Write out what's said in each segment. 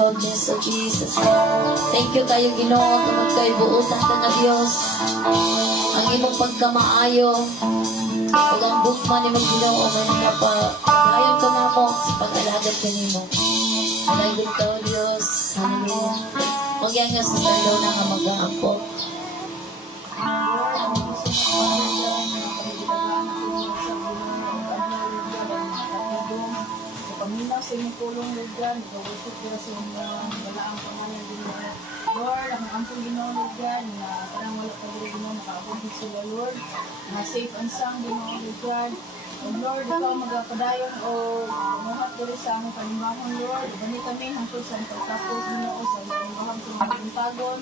goodness of Jesus. Thank you kayo Ginoo, tungod kay buotan ka nga Dios. Ang imong pagkamaayo, ug ang bukman ni Ginoo na napagayon ka namo sa pag-alagad kanimo. Alagad ka o Dios. Hallelujah. Huwag yan nga sa sarlaw na nga mag-aampo. Paminaw sa inyong tulong, Lord God, nag-worship ko sa inyong balaang pangalan din mo. Lord, ang ampong Ginoo, Lord God, na parang wala pa rin Ginoo, nakaabot sila, Lord, na safe and sound, Ginoo, Lord God. And Lord, ikaw magpadayon o muhat ko rin sa among panimahon, Lord. Gani kami hangtod sa pagtapos, Ginoo, sa panimahon sa mga buntagon.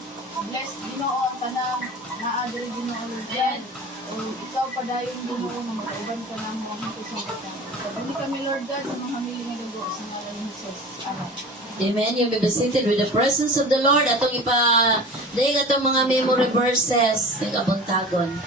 Bless, Ginoo, ang tanang naadiri, Ginoo, Lord God. O ikaw padayon, Ginoo, na mag-uban ka na mo hangtod sa pagtapos. Gani kami, Lord God, sa mga hamili nga dugo sa ngalan ni Jesus. Amen. Amen. You'll be visited with the presence of the Lord. Atong daig atong mga memory verses ng kabuntagon.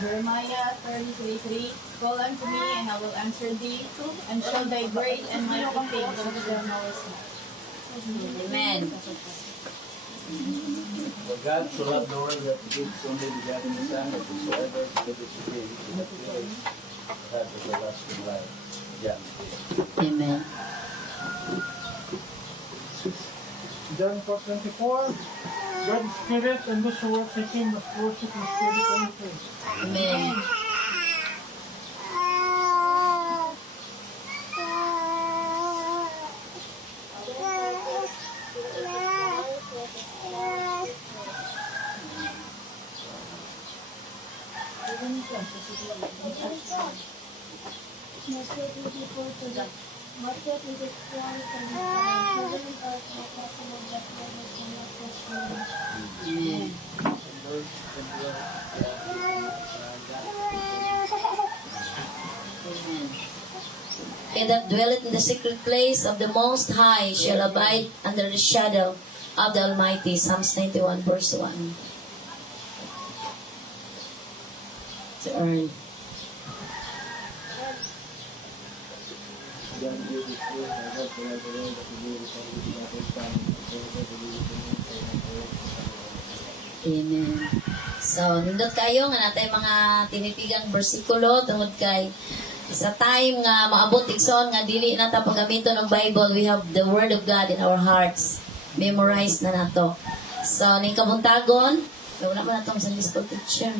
Jeremiah 33:3. Call unto me, and I will answer thee, and show thy great and mighty things which thou knowest not. Amen. For God so loved the world that he gave his only begotten Son, that whosoever believeth in him shall not perish, but have everlasting life. John. Amen. John 4:24. God is spirit, and those who worship him must worship in spirit and truth. Amen. Amen. He that dwelleth in the secret place of the Most High shall abide under the shadow of the Almighty. Psalms 91 verse 1. To earn. John 8:3. My God forever all that he gave his only begotten Son, whosoever believeth in him shall not perish, but have everlasting life. Amen. So, nindot kayo nga natay mga tinipigang bersikulo tungod kay sa time nga maabot igsoon nga dili na ta paggamito ng Bible, we have the Word of God in our hearts. Memorize na nato. So, ning kabuntagon, wala man natong sa school teacher.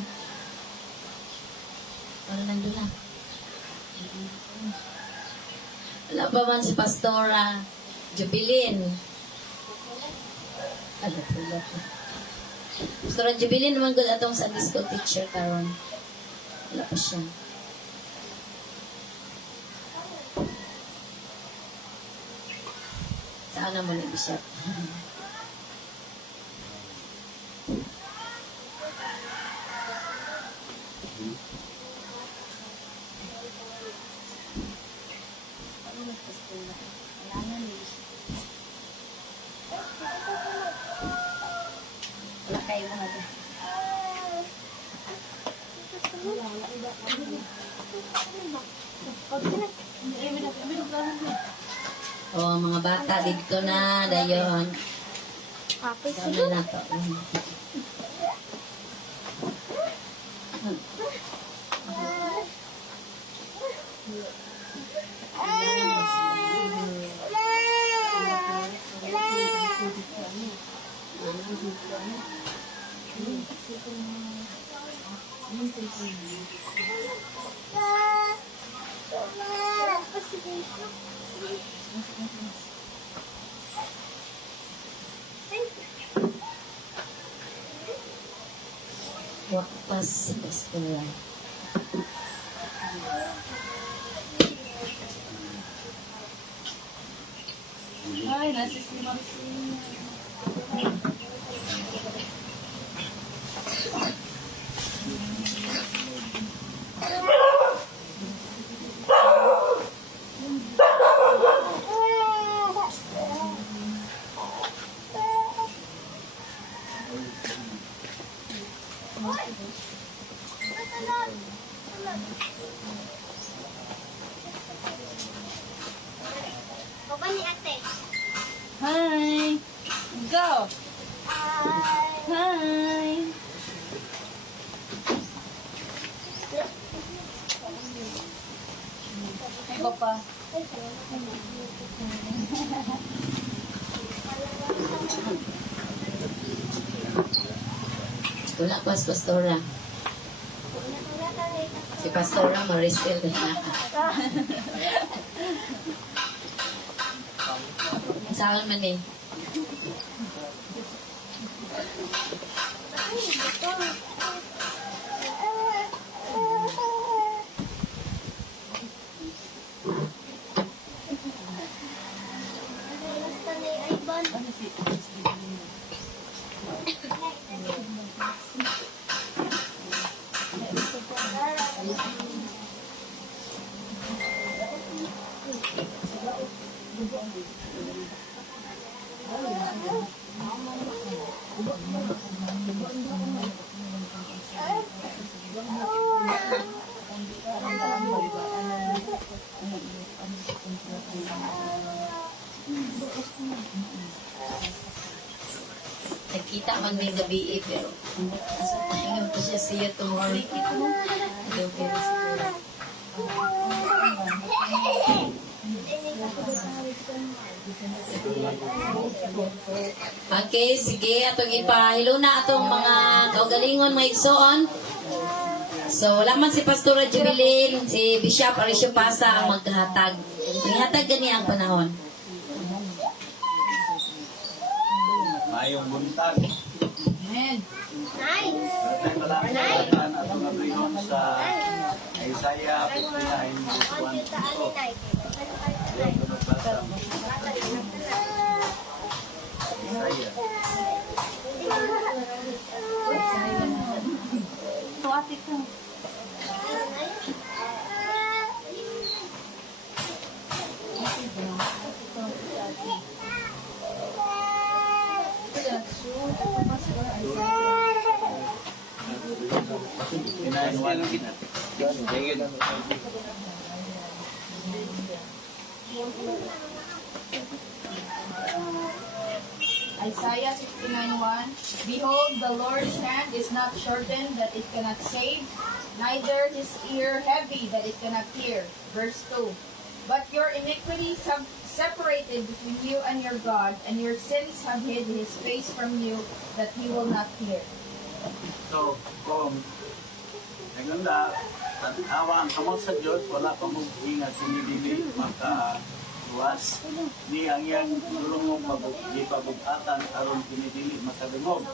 Para nandun na. Wala pa man si Pastora Jubilin. Ano po ba? Pastora Jubilin naman gud atong Sunday school teacher karon. Wala pa siya. Saan naman ni Bishop? Wala kayo mga dyan. Oh, mga bata dito na, dayon. Dami na to. Wakpas sa Pastora. Ay, nasa si Marcy. Baba ni ate. Hi! Go! Hi! Hi, Papa. Wala pas pastora. Si pastora Maristel na. Saan man eh. Basta ni Ivan. Nagkita man may gabi eh, pero tingin ko siya siya tomorrow. Hindi okay na siguro. Okay, sige. Atong ipahilo na atong mga kaugalingon, mga igsoon. So, wala man si Pastora Jubilin, si Bishop Arisio Pasa ang maghatag. Maghatag gani ang panahon. Mayong buntag. Amen. Nice. Dapat malakasan atong abriyon sa Isaiah 59 verse 1 to 2. Yung pinabasa mo. Isaiah. Ito, ate ko. Isaiah 69:1. Behold, the Lord's hand is not shortened that it cannot save, neither his ear heavy that it cannot hear. Verse 2. But your iniquities have separated between you and your God, and your sins have hid his face from you, that he will not hear. So, kung naganda, awa ang kamot sa Diyos, wala pa mong ingat sinibili, makaluwas. Di ang iyang dulong di pabugatan, aron pinidili, makadungog.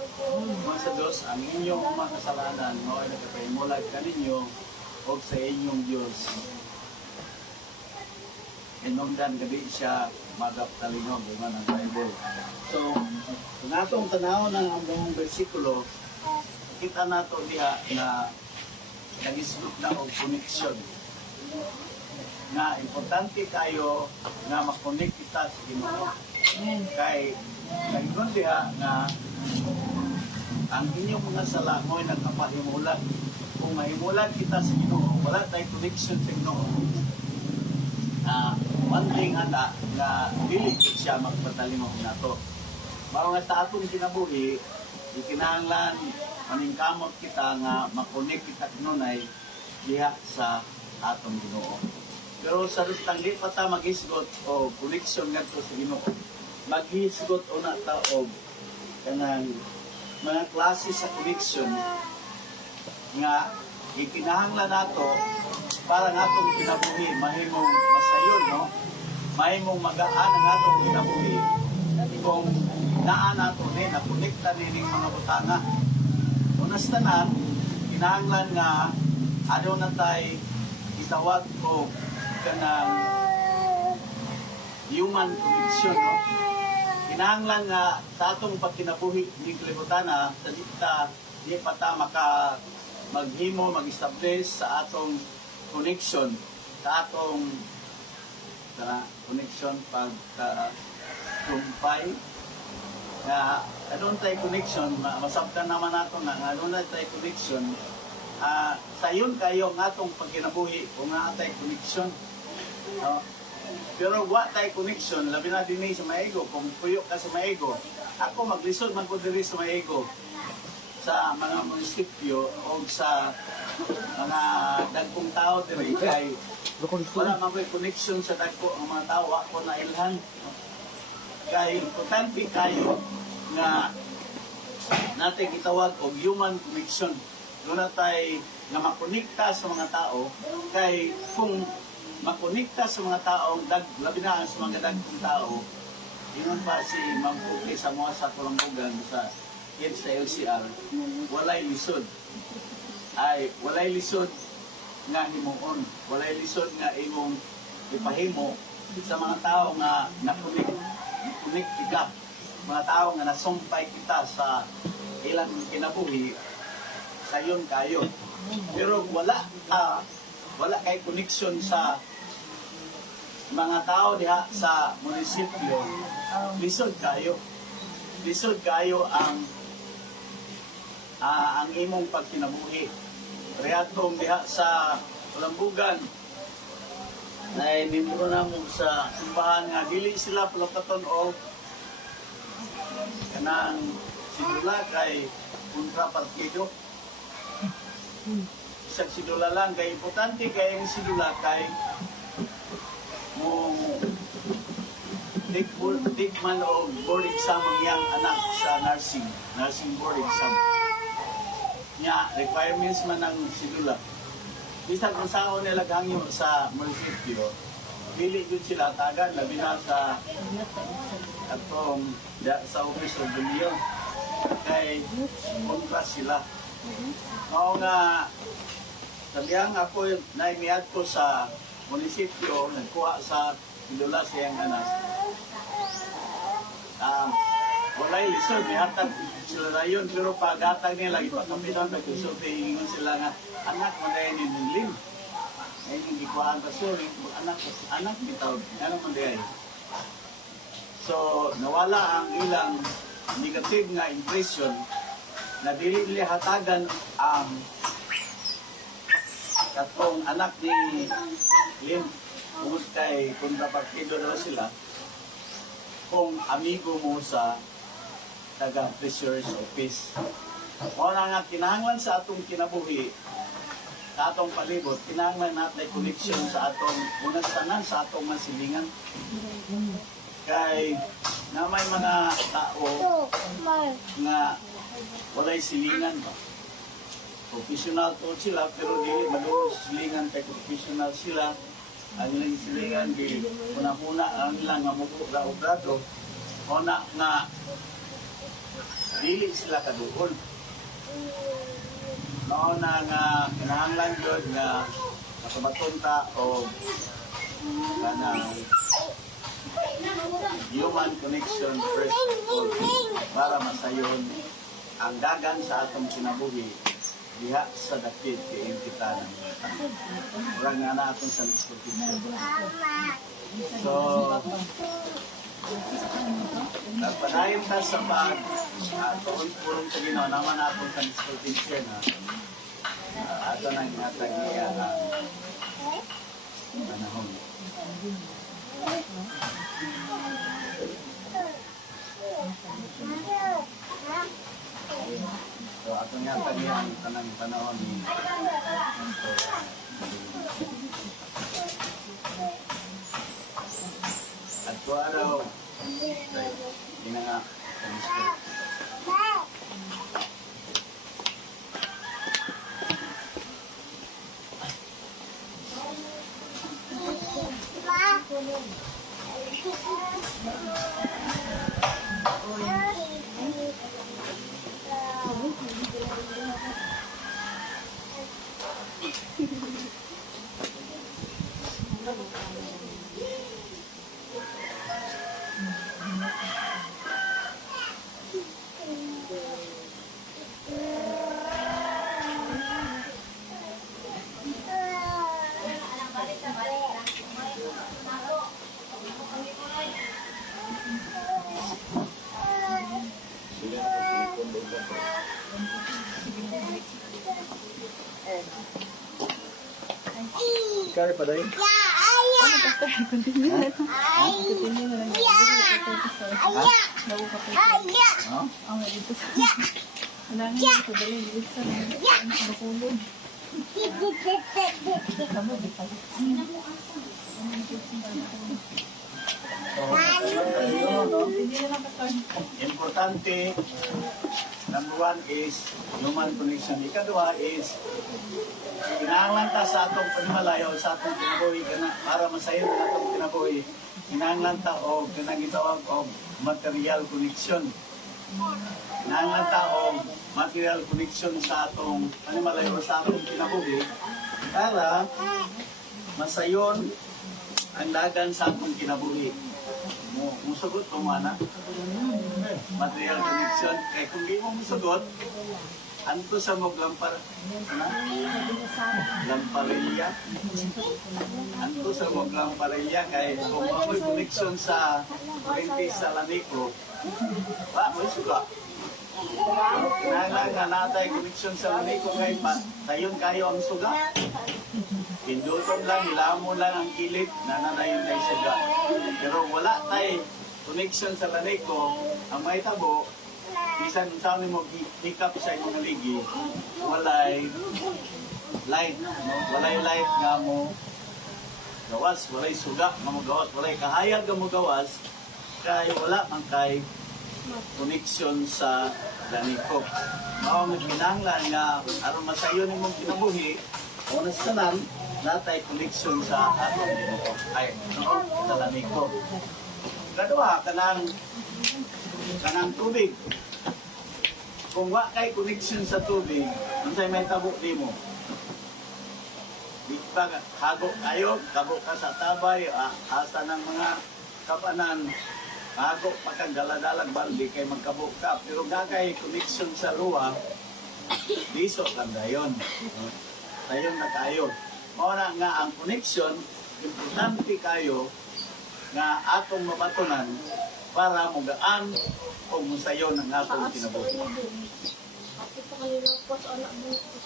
Mga sa Diyos, ang inyong mga kasalanan, maway nagkapahimulag ka ninyo, o sa inyong Diyos. Inungdan gabi siya magaptalinog, diba, ng Bible. So, kung atong tanaw ng ang bersikulo, kita nato diha na nagisgot na og connection. Na importante kayo na makonect kita sa Ginoo. Kay nagdon diha na ang inyong mga sala mo'y nagkapahimulag. Kung mahimulag kita sa Ginoo, wala tayong connection sa Ginoo. One thing ana na dili siya magpatalimog nato. Mao nga sa atong kinabuhi, ikinahanglan maningkamot kita nga makonek kita kanunay diha sa atong Ginoo. Pero sa rustang di pa ta maghisgot o connection ngadto sa Ginoo, maghisgot una ta og kanang mga klase sa connection nga ikinahanglan nato para nga atong kinabuhi mahimong masayon, no? Mahimong magaan ang atong kinabuhi kung naan nato ni nakonekta nining mga butana. Unas tanan, kinahanglan nga ano na tay itawag ko kanang human connection, no? Kinahanglan nga sa atong pagkinabuhi ni kalibutana sa di pa ta maka maghimo, mag-establish sa atong connection, sa atong connection pagka-kumpay. Na adun tay connection, masabtan naman nato na adun tay connection sayon kayo nga atong pagkinabuhi kung nga atay connection. No? Pero wa tay connection, labi na din sa maigo. Kung puyo ka sa maigo, ako maglisod man ko diri sa maigo sa mga munisipyo o sa mga dagkong tao diri kay wala man ko'y connection sa dagko ang mga tao ako na ilhan. Kay importante kayo nga natin gitawag og human connection. Doon na tayo nga makonekta sa mga tao kay kung makonekta sa mga taong labi na sa mga dagkong tao, yun pa si Ma'am Puti sa mga sa Kulambugan sa kids sa LCR, walay lisod. Walay lisod nga himuon. Walay lisod nga imong ipahimo sa mga tao nga nakunik ka. Mga tao nga nasumpay kita sa ilang kinabuhi, sayon kayo. Pero wala kay connection sa mga tao diha sa munisipyo, lisod kayo. Lisod kayo ang imong pagkinabuhi. Reyatong diha sa Kulambugan, na inimbro na mo sa simbahan nga dili sila pulakaton o kanang sidula kay kontra partido. Isang sidula lang kay importante kay ang sidula kay mo take man o board exam ang iyang anak sa nursing board exam. Nya requirements man ng sidula. Bisag kung saan nila gangyo sa munisipyo, pili yun sila tagan, labi na sa atong sa office of the mayor. Kay kontra sila. Mao nga sabihang ako naimiad ko sa munisipyo, nagkuha sa sidula siyang anak. Walay lisod, may hatag sila na yun, pero pag-hatag nila, ipagkapitan na kusulti, ingon sila nga, anak mo dahil nilim. Ay, hindi ko ang kasuri, anak bitaw, ano mo dahil. So, nawala ang ilang negative nga impression na dili hatagan ang katong anak ni Lim, kung kay kontrapartido daw sila, kung amigo mo sa taga-treasurer's office. O na nga, kinahanglan sa atong kinabuhi, sa atong palibot, kinahanglan natin connection sa atong unang tanan, sa atong masilingan. Kay na may mga tao nga walay silingan ba. Professional to sila, pero dili maduro silingan kay professional sila. Ang ilang silingan, di una-una ang ilang nga mugra-ugrado. O na nga dili sila kaduol. Noon na nga kinahanglan yun nga makabatunta o kanang human connection first of all para masayon ang dagan sa atong kinabuhi diha sa dakit kay kita ng orang nga na atong sa disposition. So nagpadayon ta sa pag tuon-purong sa Ginoo naman atong sa disposition ato nang inatag niya ang panahon. So ato niya niya ang tanang panahon ni at ko araw hindi na nga Kaya pa dahil? Ano, Pastor? Continue na lang. Continue na lang. Bago ka pa. Ha? Ang dito sa... Wala na yung sa dali. Dito sa... Bakulog. Tama, di pa. Hindi na lang, Pastor. Importante, number one is human connection. Ikadua is kinahanglan ta sa atong panimalayo, sa atong kinabuhi para masayo ang atong kinabuhi. Kinahanglan ta o kanang gitawag og material connection. Kinahanglan ta og material connection sa atong panimalayo, sa atong kinabuhi para masayon ang dagan sa atong kinabuhi. Musugot mo mana material connection kay kung di mo musugot anto sa mo lamparilla anto sa mo lamparilla kay kung mo connection sa kuryente sa laniko wa mo suga kinahanglan nga natay connection sa laniko kay tayon kayo ang suga. Pinduton lang, ilamo lang ang kilid na nanayon tayo suga. Pero wala tayo connection sa laniko, ang may tabo, bisan sa mo pick up sa imong ligi, walay light, no? Walay light nga mo gawas, walay suga nga mo gawas, walay kahayag nga mo gawas, kay wala man kay connection sa laniko. Mao mo kinahanglan nga aron masayon imong kinabuhi, oras tanan natay connection sa atong Ginoo ay sa laniko. Kadua kanang tubig. Kung wa kay connection sa tubig, unsay may tabo nimo? Di ba hago kayo, tabo ka sa tabay, asa ng mga kapanan, hago pa kang daladalag balde kay magkabo ka. Pero gagay connection sa luwa, liso lang dayon. Tayon na tayo. Ora nga ang connection, importante kayo nga atong mabatunan para mugaan o musayon ang atong kinabuhi.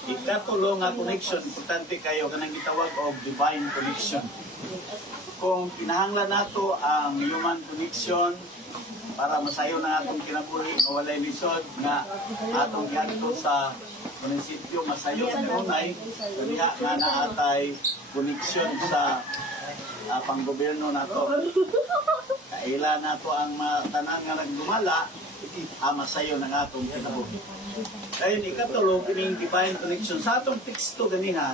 Ikatulo nga connection, importante kayo kanang gitawag og divine connection. Kung pinahanglan nato ang human connection para masayon ang atong kinabuhi nga walay lisod nga atong giadto sa munisipyo masayo sa kanunay, kaniya nga naatay koneksyon sa panggobyerno nato. Kaila nato ang tanan nga nagdumala, masayo ng atong kinabuhi. Kaya ikatulo, kining divine connection. Sa atong teksto ganiha,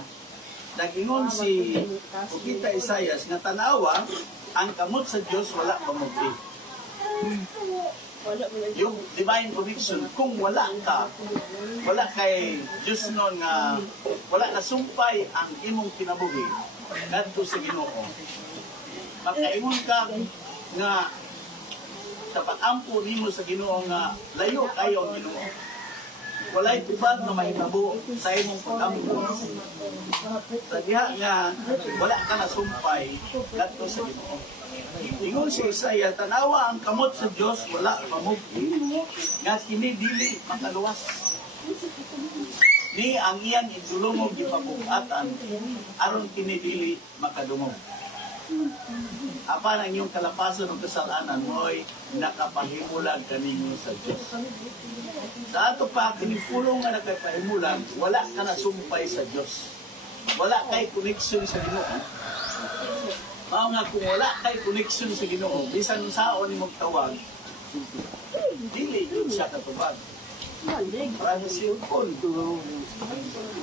nagingon si Propeta Isaias nga tanawa, ang kamot sa Dios wala pamugli. Yung divine connection, kung wala ka, wala kay Diyos nun nga, wala na sumpay ang imong kinabuhi, ngadto sa Ginoo. Makaingon ka nga, sa pag-ampo nimo sa Ginoo nga, layo kayo ang Ginoo. Walay tubag na mahitabo sa imong pag-ampo. Sa diha nga, wala ka na sumpay, ngadto sa Ginoo. Ingon si Isaiah, tanawa ang kamot sa Diyos, wala pamugli, nga kini dili makaluwas. Ni ang iyang idulungog di pabukatan, aron kini dili makadungog. Apan ang iyong kalapasan o kasalanan mo'y nakapahimulag kanino sa Diyos. Sa ato pa, kinipulong nga nakapahimulag, wala ka na sumpay sa Diyos. Wala kay connection sa Ginoo. Mao nga kung wala kay connection sa Ginoo, bisan saon ni magtawag, dili yun siya katubag. Para sa cellphone,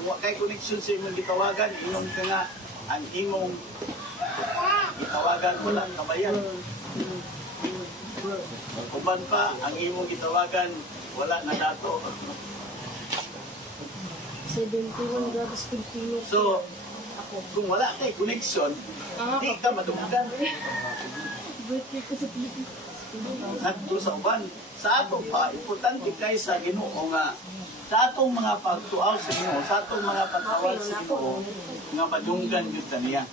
wala kay connection sa imong gitawagan, inom ka nga ang imong gitawagan wala kabayan. Kuban pa ang imong gitawagan wala na dato. 71 grados continuous. So, kung wala kay connection, di ka madunggan. Nagdo sa uban. Sa ato pa, importante kay sa Ginoo nga sa atong mga pagtuaw sa Ginoo, sa atong mga pagtawag sa Ginoo, nga madunggan yun kaniya.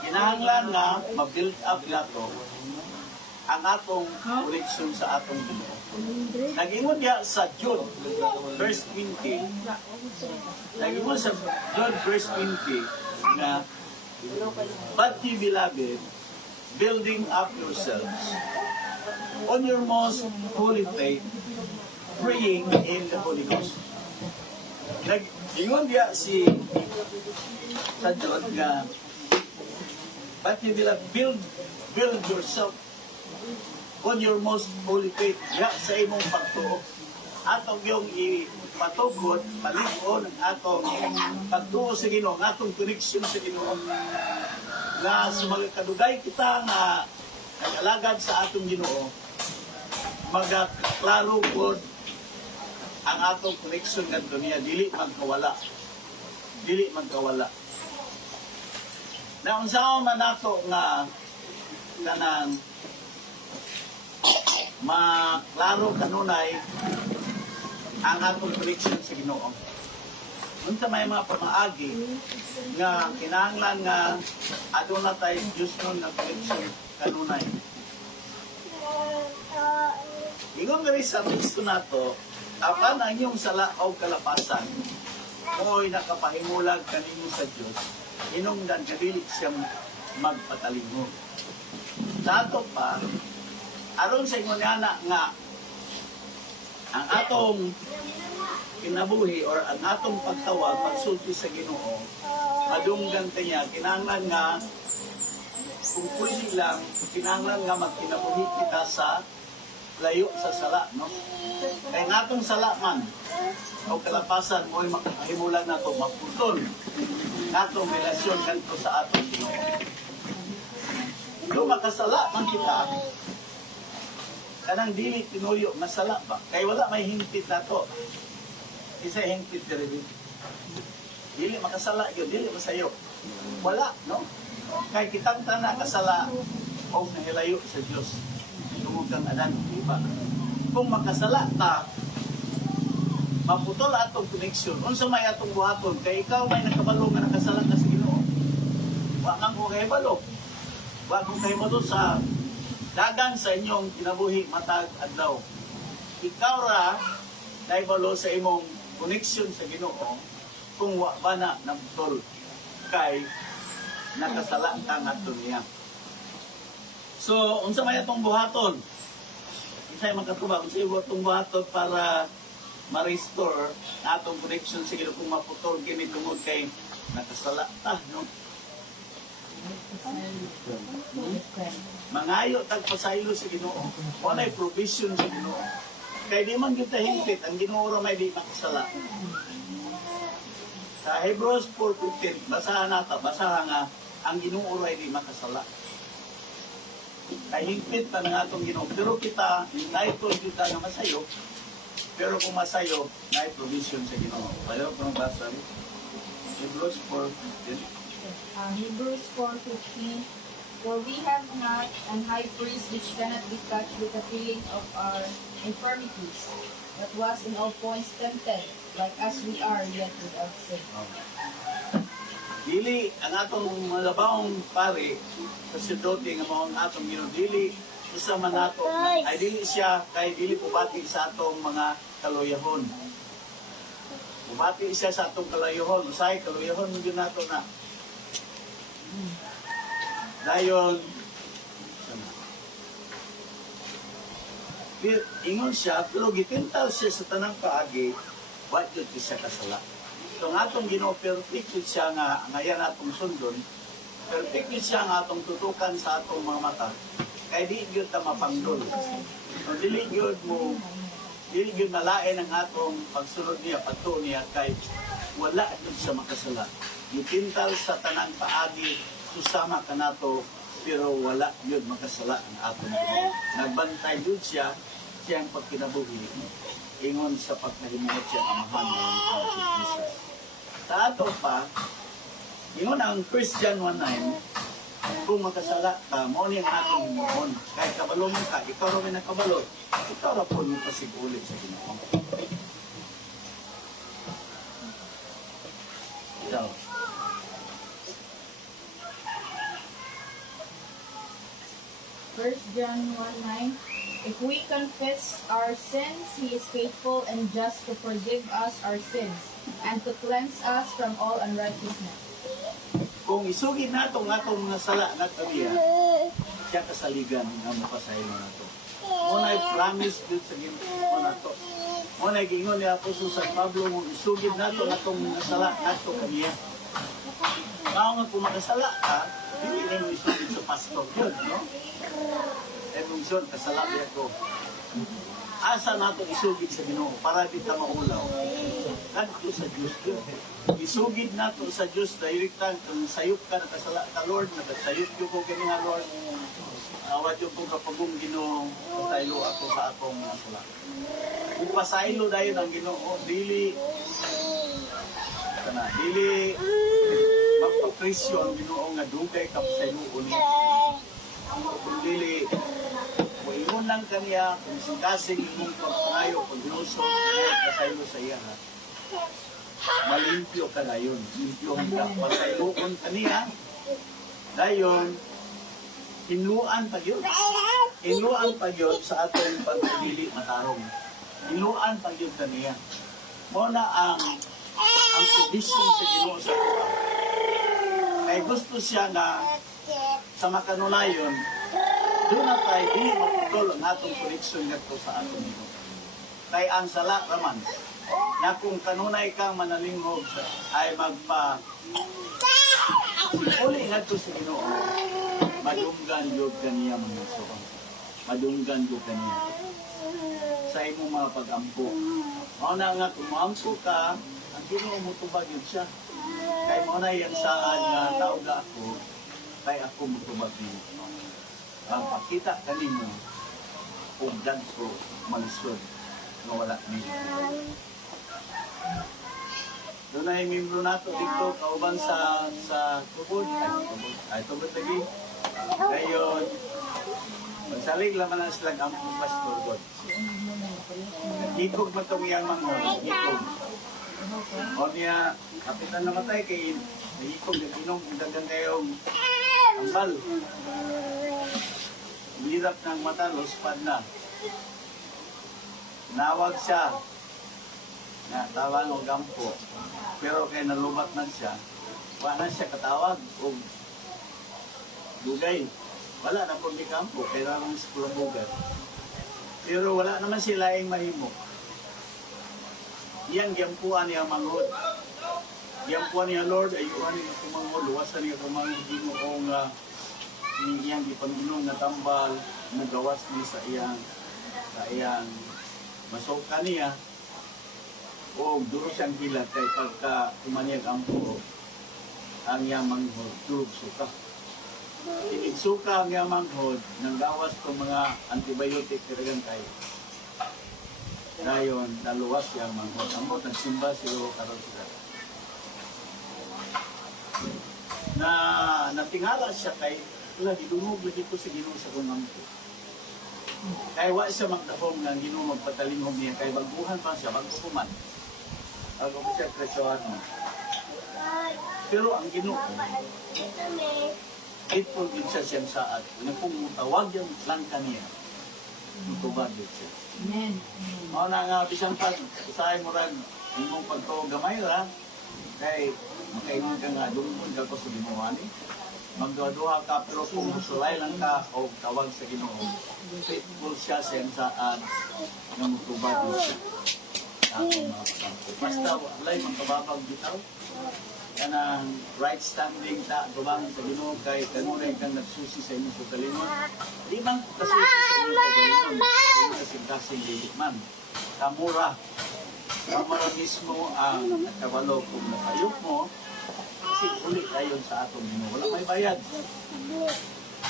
Kinahanglan nga ma-build up nato ang atong connection sa atong Ginoo. Nagingon niya sa Jude, verse 20. Nagingon sa Jude, verse 20, nga But ye beloved, building up yourselves on your most holy faith, praying in the Holy Ghost. Nag-ingon diya si sa Diyos nga, but ye beloved, build yourself on your most holy faith, ya sa imong pagtuo. Atong yung ipatugod, palingon, atong pagtuo sa Ginoo, atong connection sa Ginoo. Nga sumagkadugay kita nga nag-alagad sa atong Ginoo, magaklaro pod ang atong connection ngadto niya, dili magkawala. Dili magkawala. Na unsa man nato nga kanang maklaro kanunay ang atong connection sa Ginoo. Unsa may mga pamaagi nga kinahanglan nga aduna tay Dios nun nga connection kanunay. Ingon nga rin sa teksto nato, apan ang iyong sala o kalapasan, mo'y nakapahimulag kanimo sa Dios, hinungdan kadili siya magpatalingo. Sa ato pa, aron sa ingon nga ang atong kinabuhi or ang atong pagtawag, pagsulti sa Ginoo, madunggan niya, kinahanglan nga, kung pwede lang, kinahanglan nga magkinabuhi kita sa layo sa sala, no? Kaya nga atong sala man, o kalapasan mo'y makahimulan na ito, maputol na itong relasyon kanto sa atong Ginoo. Kung makasala man kita, kanang dili tinuyo, masala ba? Kaya wala may hingpit na to. Isa hingpit na rin. Dili makasala yun, dili masayo. Wala, no? Kaya kitang tana kasala o nahilayo sa Diyos. Tungod kang adan, di ba? Kung makasala ta, maputol atong connection. Unsa may atong buhaton, kay ikaw may nakabalo nga nakasala ka sa Ginoo. Wa man ko kay balo. Wa ko kay balo sa dagan sa inyong kinabuhi matag adlaw. Ikaw ra naibalo sa imong connection sa Ginoo kung wa ba na nabutol kay nakasala ka ngadto niya. So, unsa may atong buhaton? Unsay makatuba, unsay atong buhaton para ma-restore atong connection sa Ginoo kung maputol kini tungod kay nakasala ta, no? Mangayo tagpasaylo sa Ginoo. Walay provision sa Ginoo. Kay di man kita hingpit, ang Ginoo ra may di makasala. Sa Hebrews 4:15, basahan nga ang Ginoo ra di makasala. Kay hingpit pa ng atong Ginoo, pero kita entitled kita nga masayo. Pero kung masayo, may provision sa Ginoo. Payo kung basa ni Hebrews 4:15. Hebrews 4:15. For we have not an high priest which cannot be touched with the feeling of our infirmities, but was in all points tempted, like as we are, yet without sin. Dili ang atong malabawong pare sa sacerdote nga mao ang atong Ginoo, dili usa man nato ay dili siya kay dili pubati sa atong mga kaluyahon. Pubati siya sa atong kaluyahon, usay kaluyahon mo gyud nato na. Dayon ingon siya, pero gitintal siya sa tanang paagi, wa jud siya kasala. So nga atong Ginoo, perfect yun siya nga ngayon atong sundon, perfect yun siya nga atong tutukan sa atong mga mata, kaya di yun ta mapanggol. So dili yun malain ang atong pagsunod niya, pagtuo niya, kay wala yun siya makasala. Gitintal sa tanang paagi, susama ka nato, pero wala yun makasala ang atong Ginoo. Nagbantay yun siya, siyang pagkinabuhi, ingon sa pagkahimuot siya amahan ng Jesus. Sa ato pa, ingon ang 1 John 1:9, kung makasala ka, mo ni ang atong himuon. Kahit kabalo mo ka, ikaw rin nakabalo, ikaw ra po mo pasigulit sa Ginoo. Ikaw. First John 1:9. If we confess our sins, He is faithful and just to forgive us our sins and to cleanse us from all unrighteousness. Kung kung isugid nato nga itong mga sala na kaniya, siya kasaligan nga mapasaylo na to. Muna'y promise dito sa Ginoo na to. Muna'y gingon ni Apostol San Pablo, kung isugid nato nga itong mga sala na to kaniya. Mao nga kung makasala ka, hindi na mo isugid sa pastor yun, no? Edungson, kasalabi ako. Asa nato isugid sa Ginoo para di ta maulaw. Kadto sa Dios yun. Isugid nato sa Dios direktan kung sayop ka nakasala ka Lord, nakasayop yo ko kini nga Lord. Awad yo ko kapagong Ginoo, pasaylo ako sa akong mga sala. Ipasaylo dayon ang Ginoo, dili magpaprisyo ang Ginoo nga dugay ka pasayloon ni. Kung dili moingon lang kaniya, kung singkasing imong pagpangayo, paglusot, kasaylo sa iya ha. Malimpyo ka na yun. Limpyohan ka. Pasayloon kaniya, dayon, hinluan pag yun. Hinluan pag yun sa atong pagpili matarong. Hinluan pag yun kaniya. Muna ang tradition sa Ginoo sa ito. Ay gusto siya na sa makanunayon, doon na tayo di maputol ang atong connection nito sa atong Ginoo. Kay ang sala raman, na kung kanunay kang manalinghog ay uli nga ito sa Ginoo, madunggan yun kaniya mga soong. Madunggan yun kaniya. Sa imong mga pag-ampo. Mao na nga kung maampo ka, ang Ginoo mo tubag yun siya. Kay mo na yung saan nga tawag ako, kay ako mo tubag yun. Ang pakita kanimo, kung ko malisod, nga wala niyo. Doon ay membro nato dito, kauban sa tubod, ay tubod lagi. Ngayon, magsalig laman ang silang ang pastor God. Hikog matong iyang mga, hikog. O niya, kapitan namatay kay hikog, nag-inom, dagang kayong ambal. Hirap ng mata, lospad na. Nawag siya. Natawag o gampo. Pero kay nalubat na siya, wala siya katawag o dugay. Wala na po di kampo, kaya naman sa kulabugan. Pero wala naman sila yung mahimo. Yan, gyampuan niya manghod. Gyampuan niya Lord, ayuan niya kumangod, luwasan niya kumangod, kung iyang ipanginom na tambal, nagawas niya sa iyang masoka niya, o duro siyang gilat kay pagka umanyag ang puro, ang iyang manghod, durog suka. Tinig suka ang iyang manghod, nang gawas ko mga antibiotic kiragan tayo. Dayon, naluwas siyang manghod. Ang mo, nagsimba sila karon sila. Natingala siya kay wala, gidungog lagi ko sa Ginoo sa kong ampo. Kaya wa siya magdahom nga Ginoo magpatalingog niya. Kaya baguhan pa siya, bago ko man. Bago ko siya presyohan mo. Pero ang Ginoo, ito din siya siyang saad. Nagpumutawag yung lang kaniya. Matubag din siya. Amen. O na nga, bisang pag usahay mo rin, imong pagto gamay ra, kay makainom ka nga, doon ka ko sa Ginoo ani. Magduha ka, pero kung sulay lang ka o tawag sa Ginoo, faithful siya sa iyang saan na matubag din siya. Basta walay magkababag bitaw. Yan ang right standing ta gumang sa Ginoo kay kanunay kang nagsusi sa inyong pagalingon. Di man kasusi sa inyong pagalingon, kasi kasing lilit man. Kamura mismo ang nakabalo kung nakayok mo, kasi uli tayo sa atong Ginoo. Wala may bayad.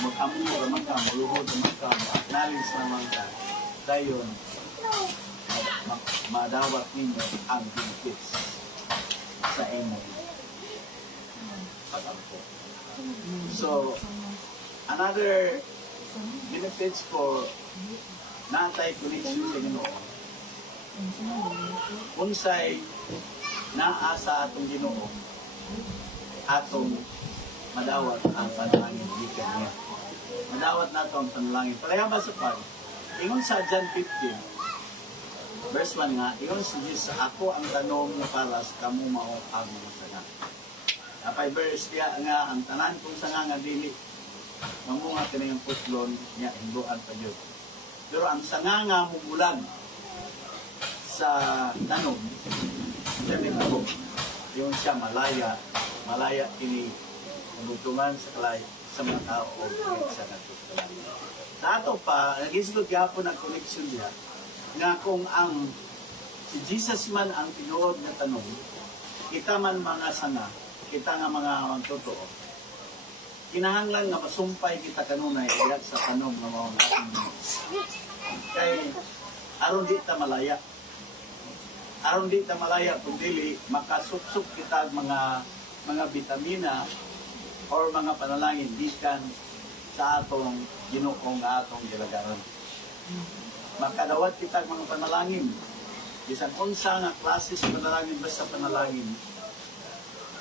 Mag-amno naman ka, maluhod naman ka, ma-acknowledge naman ka. Dayon, madawat ninyo ang benefits sa inyo. So, another benefits for natay connection sa Ginoo. Unsay naa sa atong Ginoo, atong madawat ang panalangin gikan niya. Madawat nato ang panalangin. Pareha ba sa pag? Ingon sa John 15, verse 1 nga, ingon si Jesus, ako ang tanom na paras, kamo mao ang masana. Apay verse diya nga ang tanan kung sanga nga dili mamunga kini ang puslon niya himbuan pa jud. Pero ang sanga nga mubulan sa tanom sabi ko yung siya malaya kini nabutungan sa kalay sa mga tao o sa natutunan. Sa ato pa, nag-isgot gapon ang connection diya nga kung ang si Jesus man ang tinuod na tanong, kita man mga sanga, kita nga mga magtotoo, kinahanglan nga masumpay kita kanunay diya sa tanom nga mga kay aron di ta malaya. Aron di ta malaya kung dili makasupsup kita mga bitamina or mga panalangin gikan sa atong Ginoo nga atong gilagaran. Makadawat kita mga panalangin. Bisan unsa nga klase sa panalangin basta panalangin.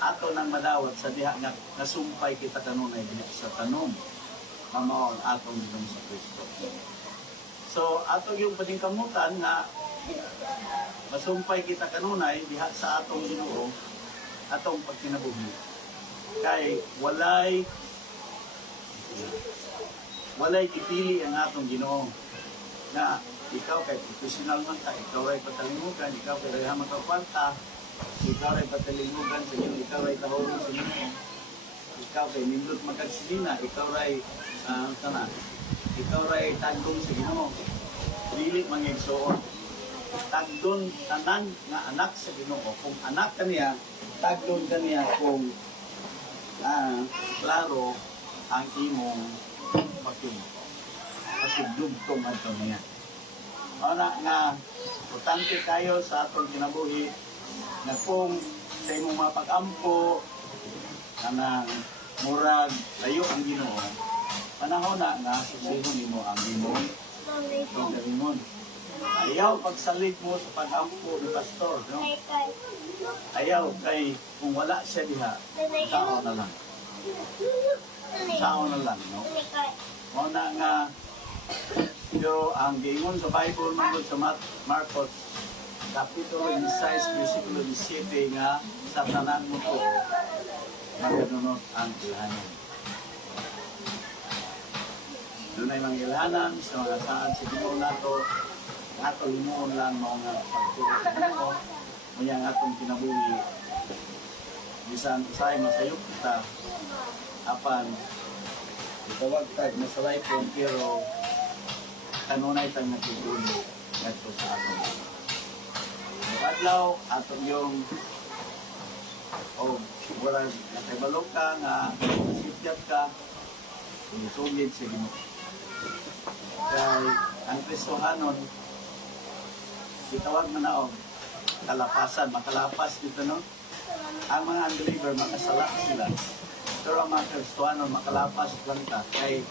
Ato nang madawat sa diha nga nasumpay kita kanunay diha sa tanom mamaon atong Ginoong sa Kristo. So atong yung paningkamutan nga masumpay kita kanunay diha sa atong Ginoo atong pagkinabuhi. Kay walay ipili ang atong Ginoo na ikaw kay professional man ka, ikaw ay patalimugan, ikaw kay daghang magkakwarta, ikaw ay patalimugan sa inyo, ikaw ay tahulog sa inyo, ikaw kay nindot magkagsilina, ikaw ay ikaw ay tagdong sa Ginoo. Dili mangigsuon. Tagdon tanan nga anak sa Ginoo. Kung anak kaniya, tagdon kaniya kung klaro ang imong pakidugtong ato niya. Ana nga importante kayo sa atong kinabuhi na kung sa imong mapag-ampo kanang murag layo ang Ginoo, panahon na nga susihon nimo ang imong pagdalingon. Ayaw pagsalig mo sa pag-ampo ni pastor, no? Ayaw kay kung wala siya diha, sao na lang. Sao na lang, no? Muna nga, pero ang giingon sa Bible mangod sa Marcos, Kapitulo 16, versikulo 17 nga, sa tanan mo to, maganunod ang ilhanan. Doon ay mga ilhanan sa mga saan sa Ginoo nato, ato himuon lang mga pagtulog sa Ginoo, muna ang atong kinabuhi. Bisan usay masayok kita, apan itawag tag masalay po pero kanunay tag natutulog nagto sa aton. Adlaw atong yung wala nakabalok ka nga sityat ka sugid sa Ginoo. Kaya ang Kristohanon itawag man na kalapasan, makalapas dito no. Ang mga unbeliever makasala sila. Pero ang mga Kristohanon makalapas lang ka. Kay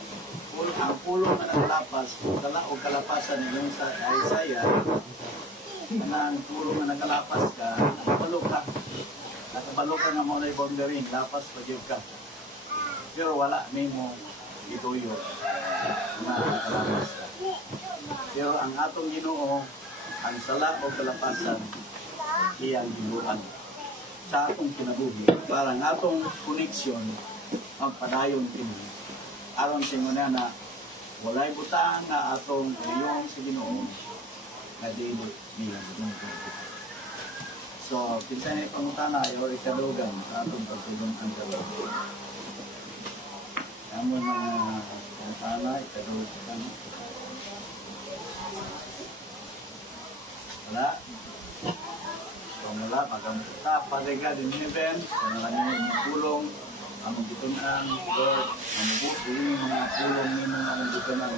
ang pulong na nakalapas, dala o kalapasan ninyo sa Isaiah, ang pulong na nakalapas ka, nakabalok ka. Nakabalok ka nga mo na ibondarin, lapas pa ka. Pero wala may mo ituyo na nakalapas ka. Pero ang atong Ginoo, ang sala o kalapasan, iyang ginuan sa atong kinabuhi. Parang atong koneksyon, magpadayon kini. Aron sa inyo na walay butang na atong iyong sa Ginoo na dili bilang Ginoo. So, kinsa ni pangutana o ikadugan sa atong pagtulong ang dalawa. Amo mga pangutana ikadugan. Wala. Kung wala, pagkamusta, Father God in heaven, kung maraming pulong, among gitunan, Lord, mamubuti yung mga pulong nimo nga among gitunan,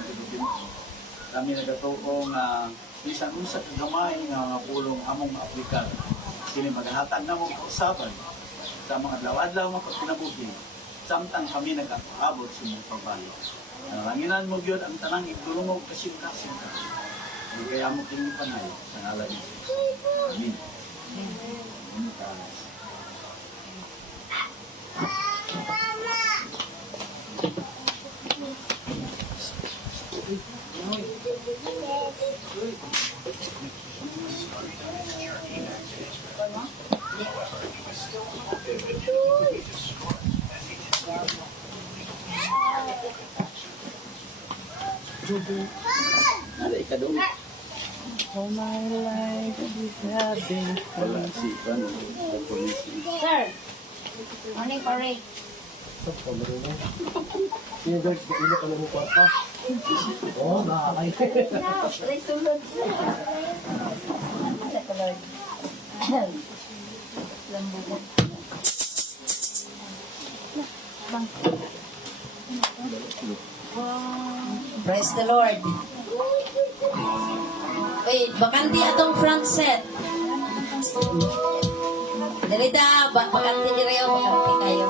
kami nagatuo nga bisan unsa kagamay nga mga pulong among maaplikan. Kini maghatag na mong kausapan sa mga adlaw-adlaw mga pagkinabuhi, samtang kami nag-aabot sa mga pagbayo. Nalanginan mo gyud ang tanang igdulungog kasing-kasing ka. Hindi kaya mo kini panay sa ngalan ni Jesus. Amen. Ano? Nada, ikadong. All my life you have been Wala si Ivan. Sir, morning, Corey. Yung guys, ilo ka lang mo pa. Oo, nakakay. Lambugan. Praise the Lord. Wait, bakante atong front set. Dalita, bakante ni Reo, bakante kayo.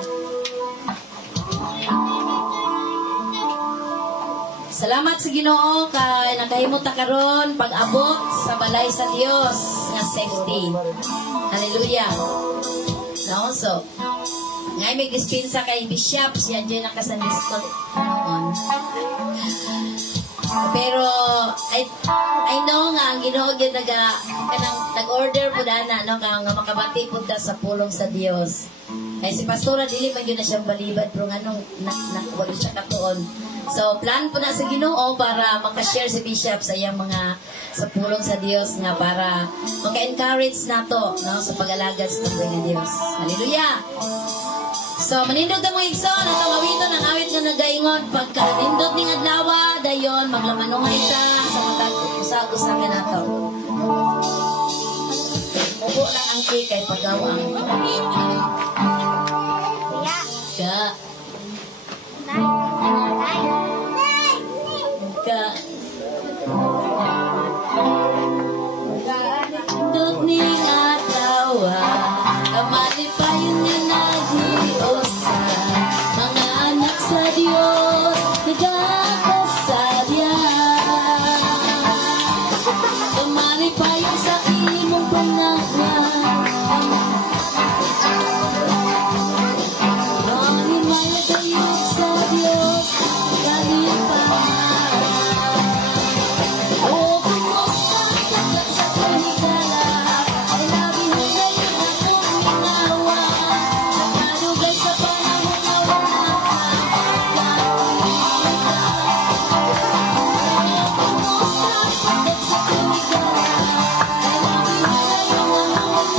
Salamat sa Ginoo kay nakahimot ta karon pag-abot sa balay sa Dios nga safety. Hallelujah. No, so ngay may dispensa kay Bishop siya dyan nakasandis ko noon. Pero I know nga ang Ginoo gyud nag-order pud ana no nga makabati pud ta sa pulong sa Dios. Ay si pastora dili man gyud na siya balibad pero nganong wala siya katuon. So plan po na sa Ginoo para maka-share si Bishop sa iyang mga sa pulong sa Dios nga para maka-encourage nato no sa pag-alagad sa tungkol ng Dios. Hallelujah. So manindog ta mo igsoon atong awiton ang awit nga nagaingon pagka nindot ning adlaw dayon maglamanungay ta sa matag usa-usa ka nato. Upo lang ang kay pagawang. Ka. Ka. Nindot ning adlaw kamalipayon nga naghiusa mga anak sa Dios nagakasadya kamalipayon sa imong panahon mahimaya kayo sa Dios kalipahan o kumusta tagat sa panikala ay labihon na yun akong minawa nakadugan sa panahon na walang kumusta tagat sa panikala ay labihon na yun akong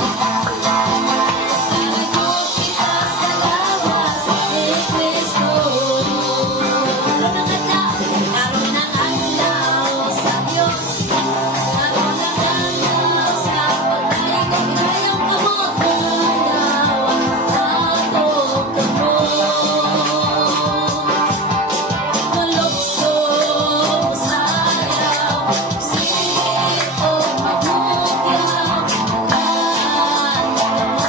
sabi ko kita sa lawas ni Kristo karon ng adlaw sa Diyos karon ng adlaw sa pagkain kayang kamot adlaw atong kamot malukso sayaw sirit o magugyaw ang Diyos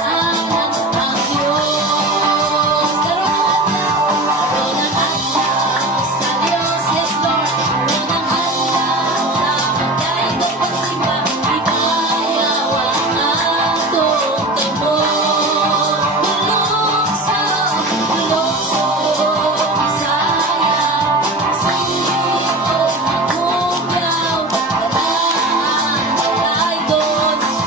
karon ng adlaw sa Diyos yes Lord karon ng adlaw sa pagkain at pagsimba ibayaw ang atong kamot malukso sayaw sirit o magugyaw kataan dalaygon ng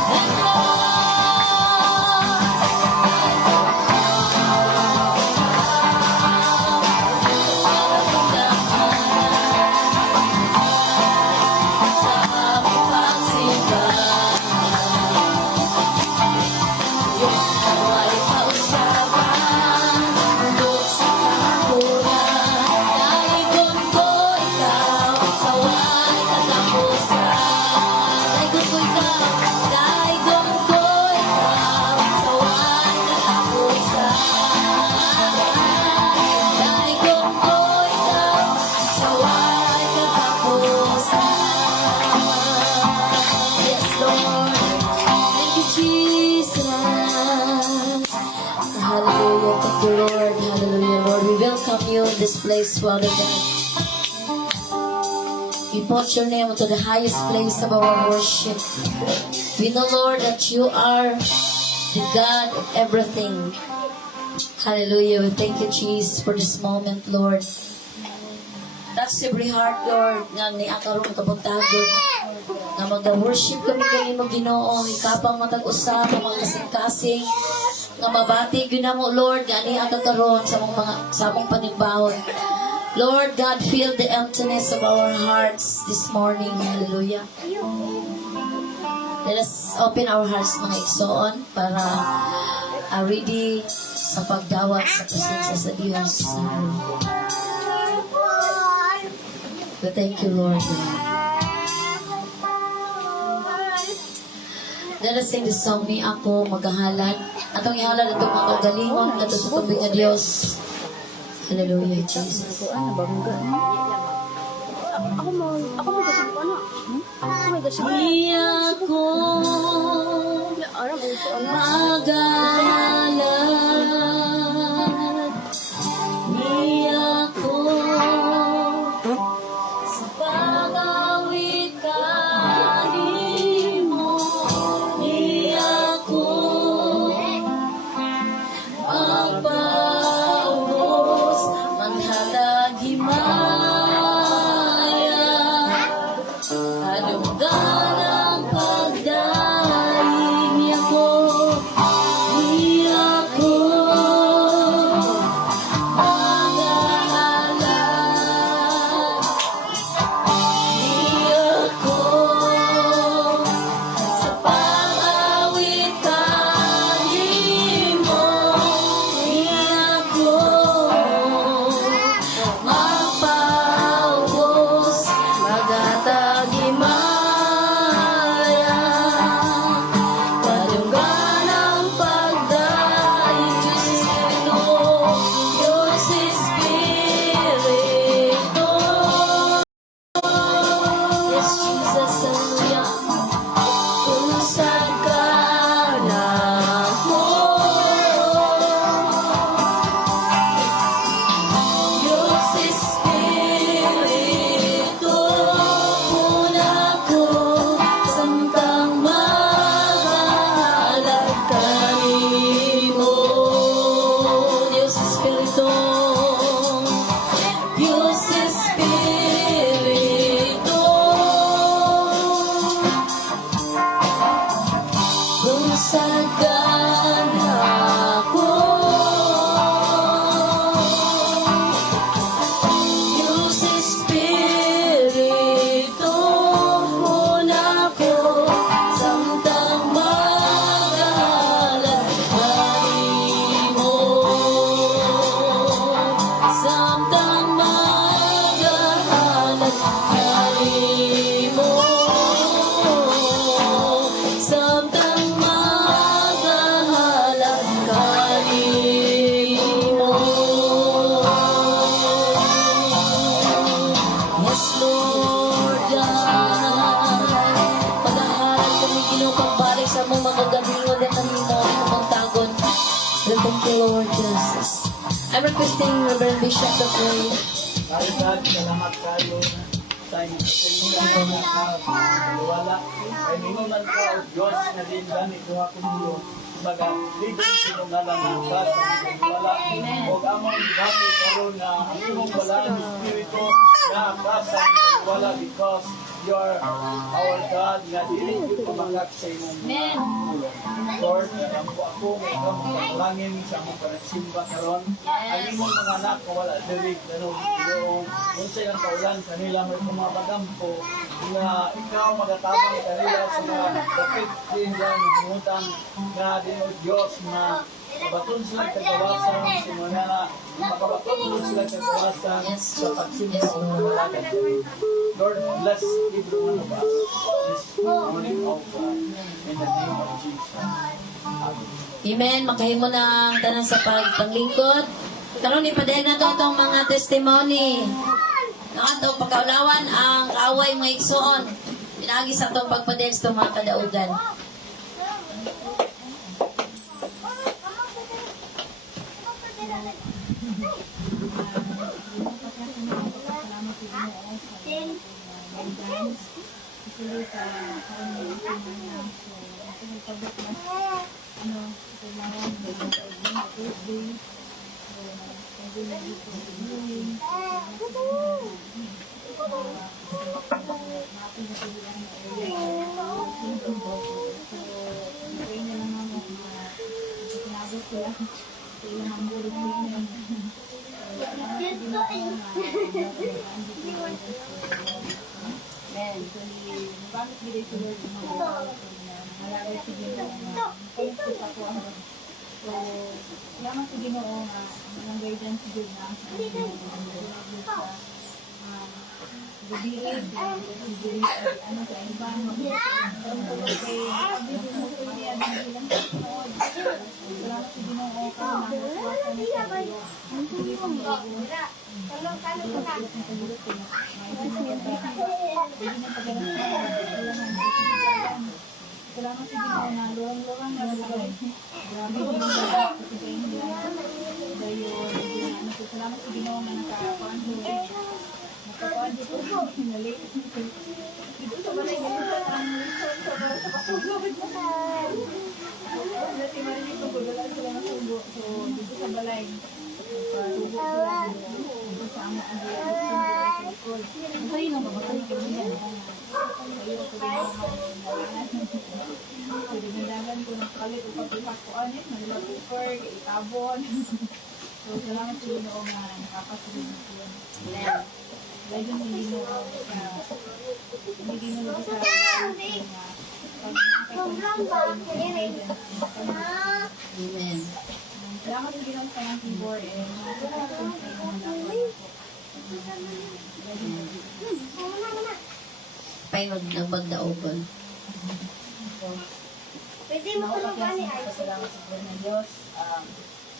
Yes, Lord. Thank you, Jesus. Hallelujah. Thank you, Lord. Hallelujah, Lord. We welcome you in this place, Father God. We put your name to the highest place of our worship. We know, Lord, that you are the God of everything. Hallelujah. We thank you, Jesus, for this moment, Lord. Touch every heart, Lord, nga ni akaroon kabagtagod. Nga mag-worship kami mo, Ginoo, ikapang matag-usa, mga kasing-kasing, nga mabati, Ginoo, Lord, nga ni akakaroon sa mong panibahon. Lord God, fill the emptiness of our hearts this morning. Hallelujah. Let us open our hearts, mga igsoon, para ready sa pagdawat sa presensya sa Diyos. We thank you, Lord. Let us sing the song ni Ako Magahalan. Atong ihalan itong mga kagalingon at sa tubig na Diyos. Hallelujah, Jesus. Ano ba mga? Ako mo kasi ko ano? Ako may kasi ko. Ako Aram ko ano? magahalan. Ni ako sa pag-awit kanimo. Ni ako magpaubos maghalagimaya. Alunggan ang pagdaing ako. Ni ako magahalan. Ni ako sa pag-awit kanimo. Ni ako magpaubos magatagimaya. Padunggan ang pagdaing Diyos Espiritu. Diyos Espiritu. Yes, Jesus, hallelujah. Usag ka na ako. Diyos Espiritu, una ko, samtang mahalag kanimo. Diyos Espiritu, Diyos Espiritu, usag ka na ako. Diyos Espiritu, una ko, samtang magahalan kanimo. Samtang magahalan kanimo. Samtang magahalan kanimo. Yes, Lord God. Pag-ahalan kami kinupagbalik sa mong mga galingon at kanino ang mga tagon. We thank you, Lord Jesus. I'm requesting Reverend Bishop to pray. Ay, God, salamat kayo sa inyong mga wala. Ay, ninyo man ka, o Diyos, na din gani ko ako niyo. Kumbaga, libre sinungalan ng God, wala. O among gani karon na ang imong wala ng Espiritu na akasan wala because you are our God, nga dili ko kumangak sa imong tulong. Lord, alam ko ako, may ikaw magpapalangin sa among panagsimba karon. Ang imong mga anak ko wala diri karon Ginoo. Kung sa ilang kaulan kanila may kumabagampo nga ikaw magatabang kanila sa mga kapit din dyan ngutang nga din o Diyos na mabaton sila kagawasan simula na makabaton sila kagawasan sa pagsimba ng mga diri. Lord, bless every one of us this morning, oh God, in the name of Jesus. Amen. Amen. Makahimo na ang tanan sa paglingkod. Karon ipadayon na to itong mga testimony. Ang atong pagkaulawan ang kaaway mga igsoon. Pinagi sa itong pagpadayon sa itong mga kadaugan. Actually, bakit bilay si Lord yung mga malagay si Ginoo na kamusta sa ako ang so, salamat si Ginoo nga ang guidance si Lord na sa gabirin, ano sa ibang kay salamat si Ginoo ka nakuwasan niya sa iyo. Sige pang salamat sa Ginoo na luwang-luwang na nalagay. Grabe ko na salamat sa Ginoo na nakakuan ko. Nakakuan dito ko pinali. Dito sa balay nito ang listen sa para sa kapulog. Dati marinig ko dala sila ng subo. So dito sa balay subo sila dito sa amo ang subo. Ay no mamatay ka niya. Ayo ko din so dinadagan ko ng kalit upang ipakuan eh. Manila cooker, itabon. So salamat sa Ginoo nga nakakasunod ko yun. Lagi mo Ginoo sa Amen. salamat sa Ginoo sa aking board and salamat sa Ginoo. Painod ng bagdaogon. Pwede mo ko lang ba ni Ay? Salamat sa Panginoon ng Diyos.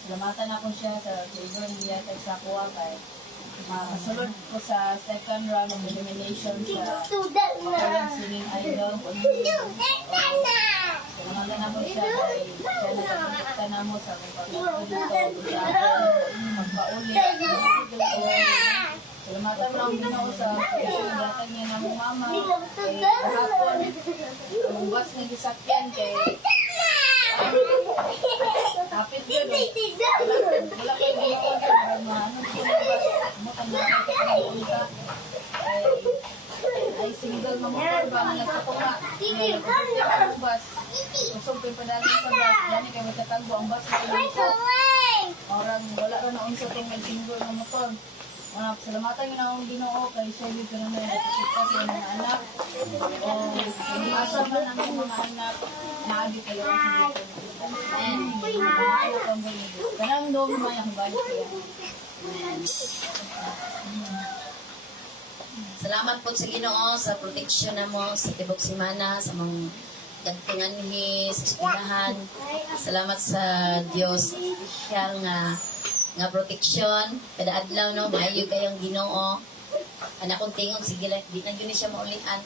Salamatan ako siya sa favor niya sa kuha kay kasulod ko sa second round of elimination sa Pakalang Singing Idol. Salamatan ako siya kay siya nakakita na mo sa pagpapalito sa magpaulit. Salamatan mo ang Ginoo sa pagkakagatan niya ng mama. Kahapon, ang bus na gisakyan kay kapit yun. Wala kayo dito. Ay single na motor ba nga nagpatunga. Ang bus. Usog kayo padagin sa bus. Yan kayo magtatagbo ang bus. Orang wala rin na unsa itong single na motor. Salamatan nyo na akong Ginoo kay Shelly ko na nakikita sa mga anak. O asam na namin mga anak naagi kayo ang kanang doon may ang balik siya. Salamat po sa Ginoo sa proteksyon na mo sa tibok simana sa mga gagtinganhi sa eskwelahan. Salamat sa Dios special nga proteksyon kada adlaw no maayo kayong Ginoo. Anak kong tingog sige lang di na gyud siya maulian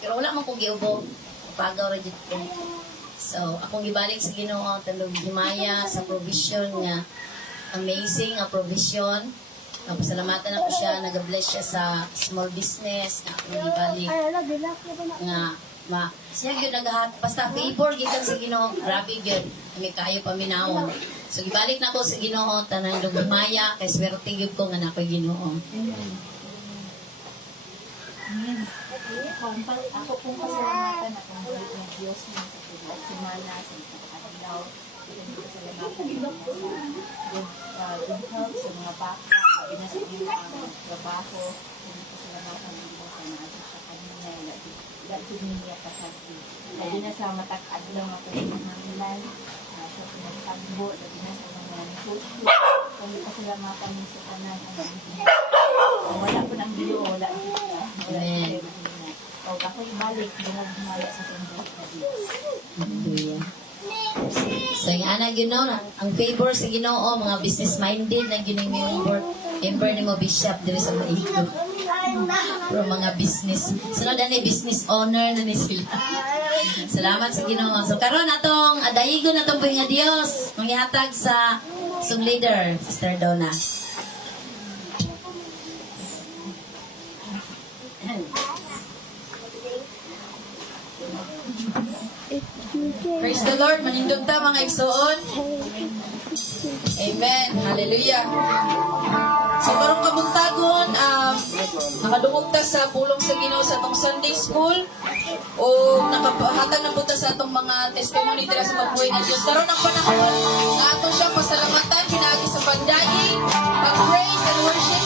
pero wala man ko giubo pagaw ra jud ko. So akong gibalik sa Ginoo talog himaya sa provision nga amazing nga provision. Pasalamatan ako siya, nag-bless siya sa small business nga akong gibalik nga siya gyud nagahat basta favor gikan sa Ginoo grabe gyud kami kayo paminawon. So gibalik na ko sa Ginoo tanan himaya kay swerte gyud ko nga nakoy Ginoo. Ako pong pasalamatan at ang balik ng Diyos ng sa simana, sa pagkakadilaw. Pasalamatan good health sa mga bata, binasagin ang trabaho, pasalamatan ng Diyos na natin sa kanina, lahat niya pasagi. Lagi na sa matak-adlaw ako ng hanglan, sa pinagtagbo, lagi na sa mga nikuto, kami pasalamatan niyo sa kanan ang wala po ng Diyos, wala Amen. o ako ibalik dengan humaya sa tundok na Diyos. Hallelujah. So yung anak Ginoo ang favor sa Ginoo mga business minded na gining member ni mo bishop diri sa Maigo. Pero mga business sunod ani business owner na ni sila. Salamat sa Ginoo. So karon atong adayigo na tong nga Dios manghihatag sa song leader Sister Donna. Praise the Lord, manindog ta mga igsoon. Amen. Hallelujah. So karong kabuntagon, nakadungog ta sa pulong sa Ginoo sa atong Sunday School o nakapahatag na po ta sa atong mga testimony dira sa pagbuhay ni Dios. Karon ang panahon nga ato siya pasalamatan pinaagi sa pagdaing, pag-praise and worship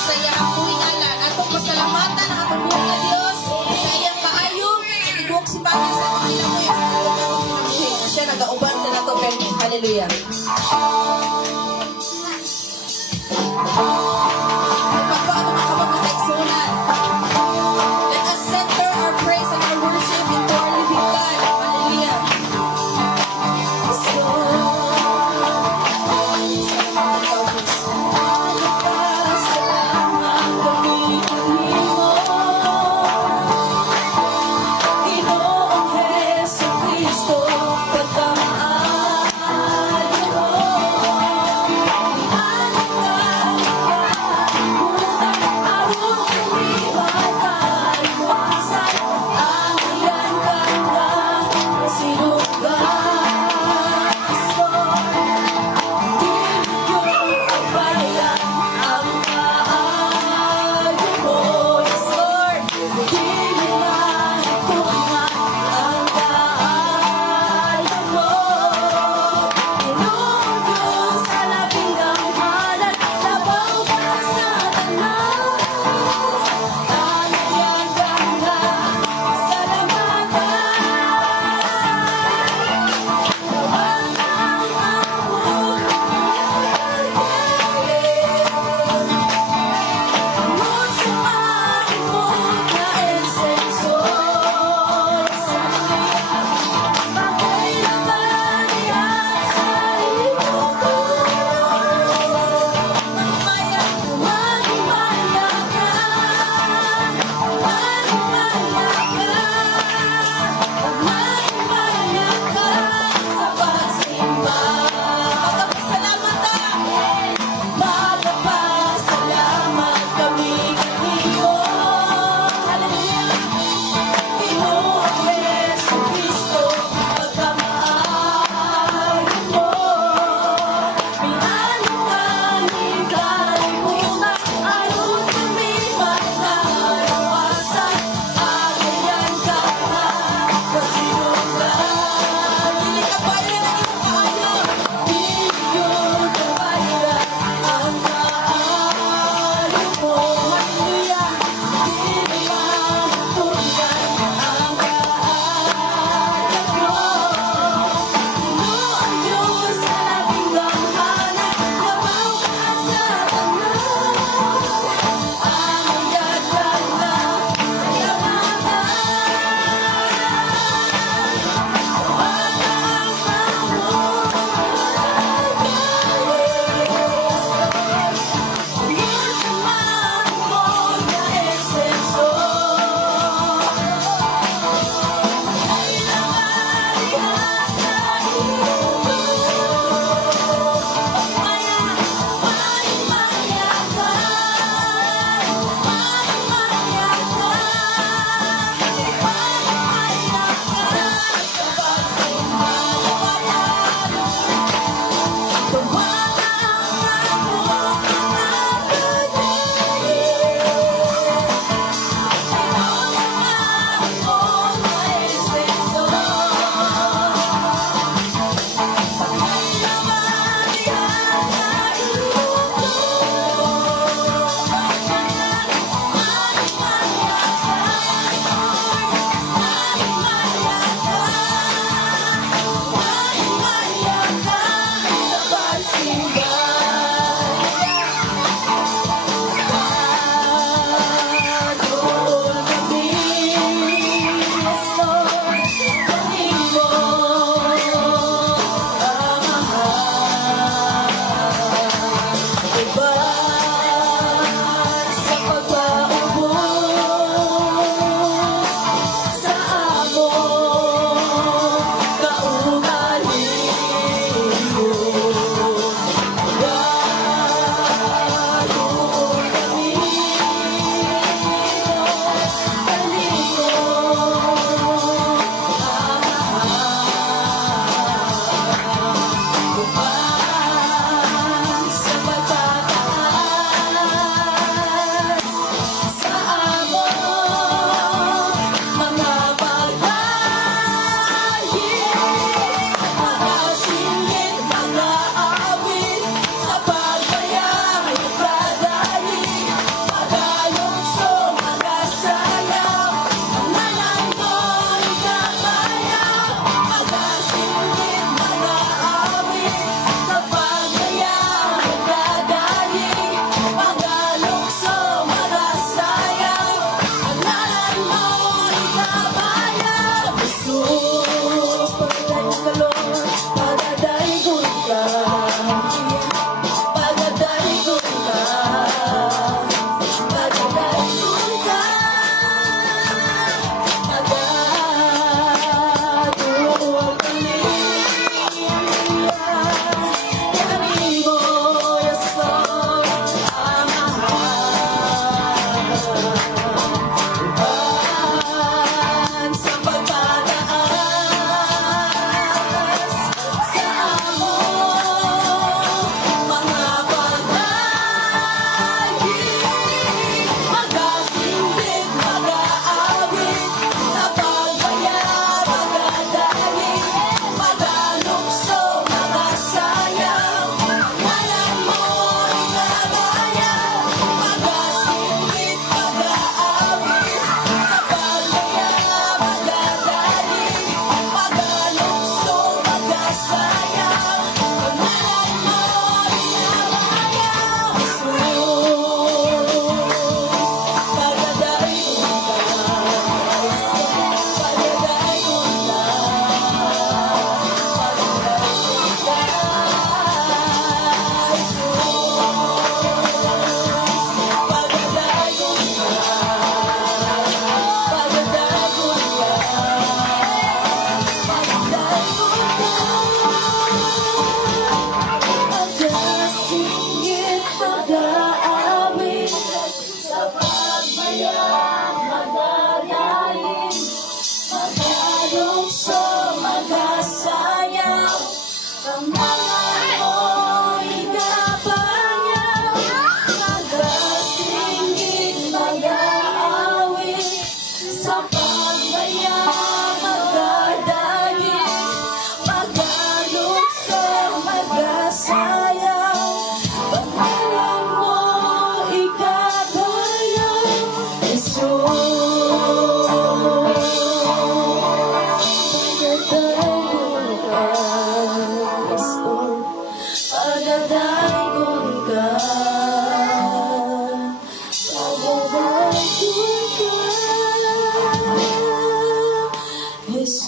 Tapos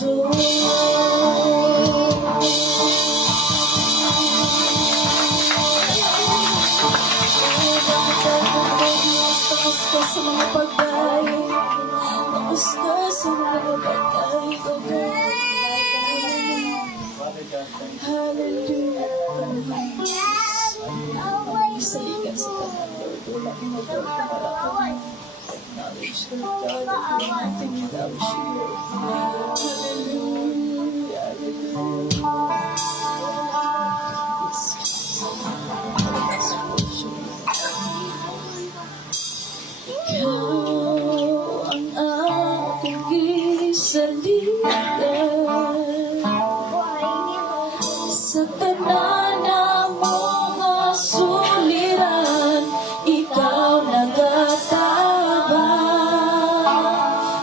ka sa mga pagkain. Tapos ka sa mga pagkain ko, God. Hallelujah. Isalikan sa tanan, Lord. Wala ko magpapalakad. Acknowledge the God that we're nothing without you, Lord. Hallelujah. Hallelujah. Yes, Jesus. Let's worship. Ikaw ang aking gisalikan sa tanan ng mga suliran, ikaw nagatabang.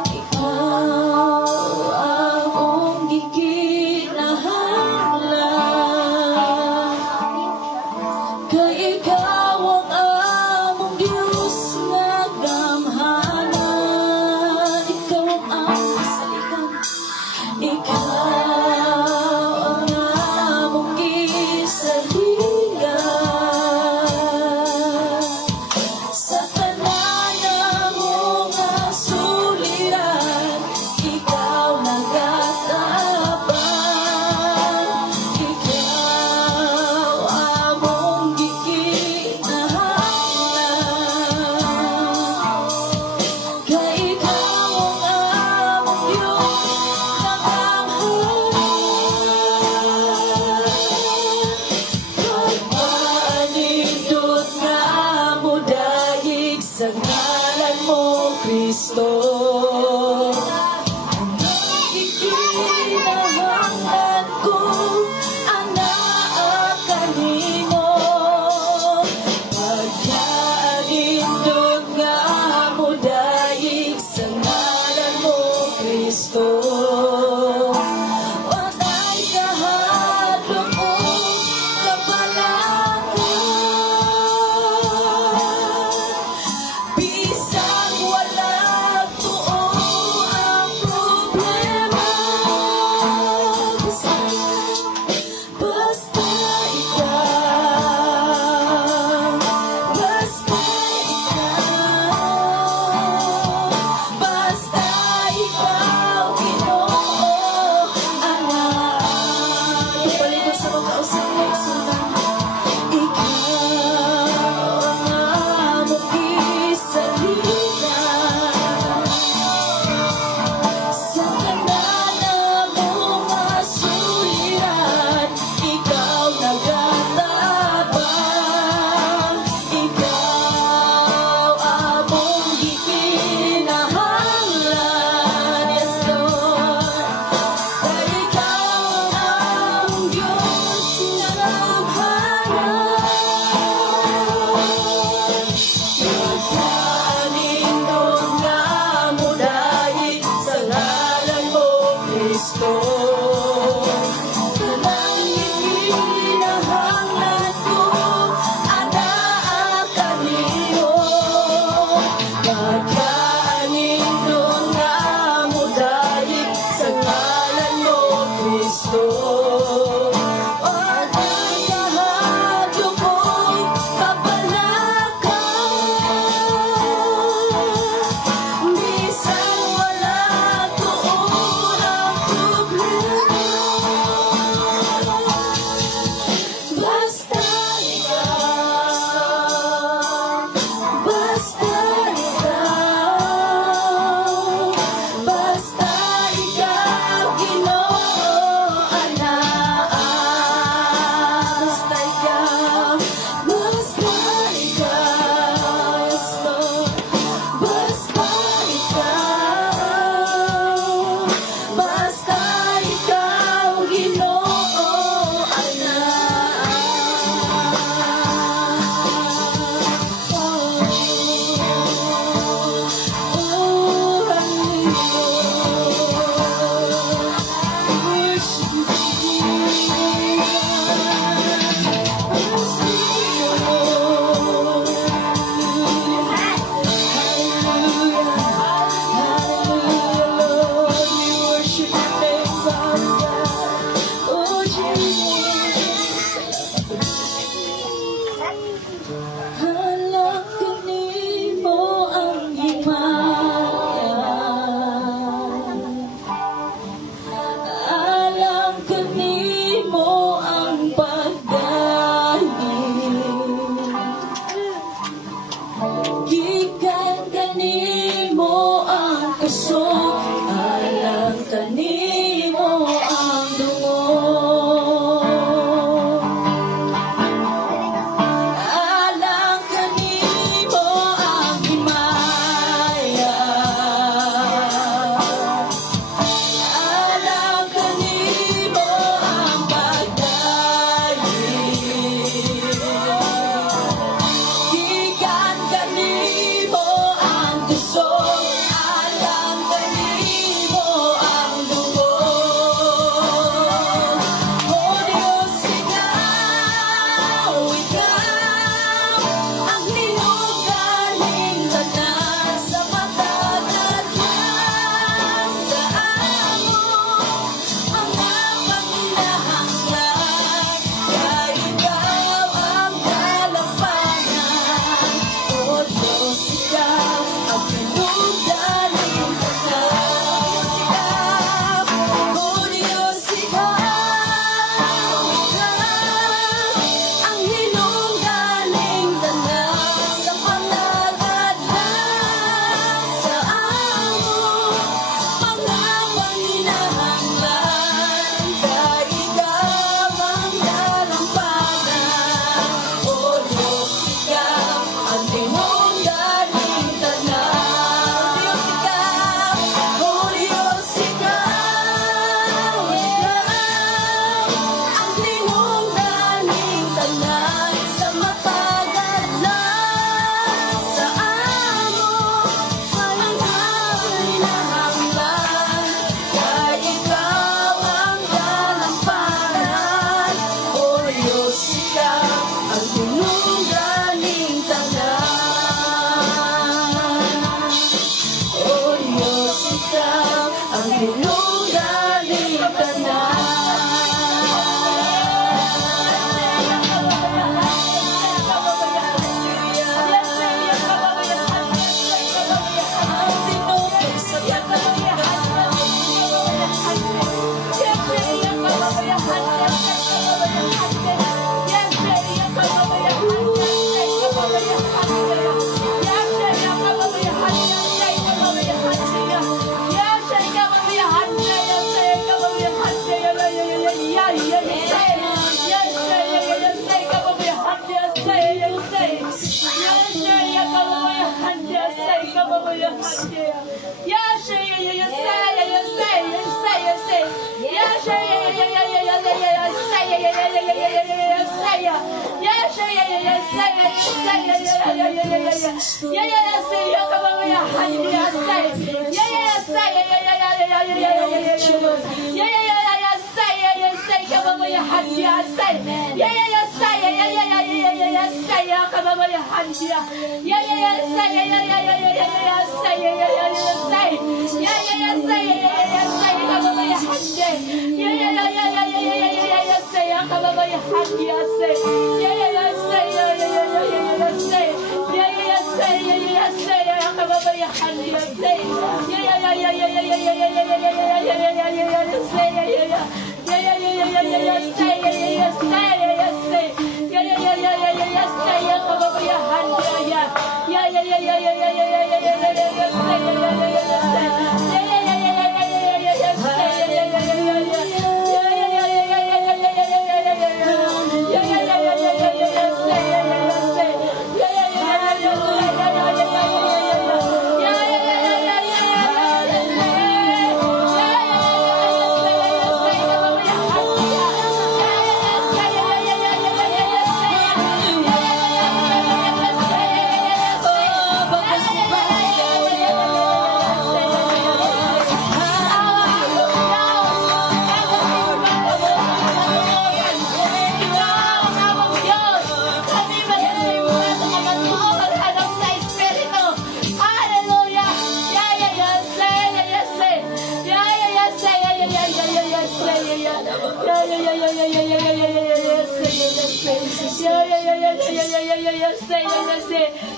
Ikaw akong gikinahanglan, kay ikaw ang among Diyos nga gamhanan. Ikaw ang among gisalikan. Ikaw ang among gisalikan sa tanan ng mga suliran, ikaw nagatabang. Ikaw among gikinahanglan, kay ikaw ang among Diyos nga pagpaanindot nga amo dayeg sa ngalan mo, Kristo. Ang gikinahanglan ko, ang naa kanimo. Pagpaanindot nga amo dayeg sa ngalan mo, Kristo. Walay kahadlok o kapalakan, bisag walang tuo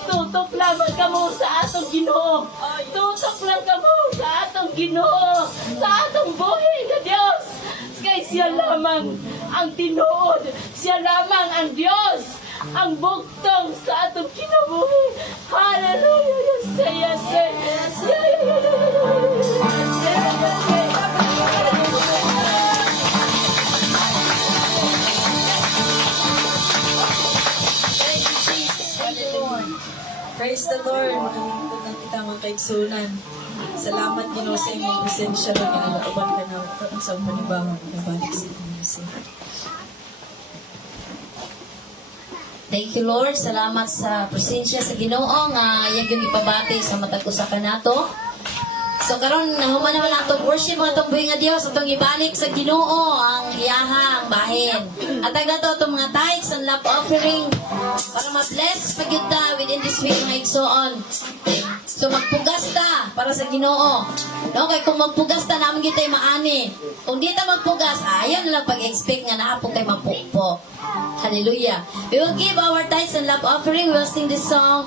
Tutok lamang kamo sa atong Ginoo. Tutok lang kamo sa atong Ginoo. Sa atong buhay na Dios. Kay siya lamang ang tinuod. Siya lamang ang Dios. Ang bugtong sa atong kinabuhi. Hallelujah. Say yes. Praise the Lord. Makamingkod ng kita mga kaigsunan. Salamat Ginoo sa imong presensya na ginalauban ka na ako sa panibawang nabalik sa inyo. Thank you, Lord. Salamat sa presensya sa Ginoo nga iyang yung ipabati sa matag usa ka nato. So karon nahuman naman atong worship mga atong buhi nga Dios atong ibalik sa Ginoo ang iyahang bahin. At agad atong mga tithes and love offering para ma-bless pag yun ta within this week mga igsoon. So magpugas ta para sa Ginoo. No, kay kung magpugas ta naman kita maani. Kung di ta magpugas, ayaw na lang pag-expect nga naapong kay mapukpok. Hallelujah. We will give our tithes and love offering. We will sing this song.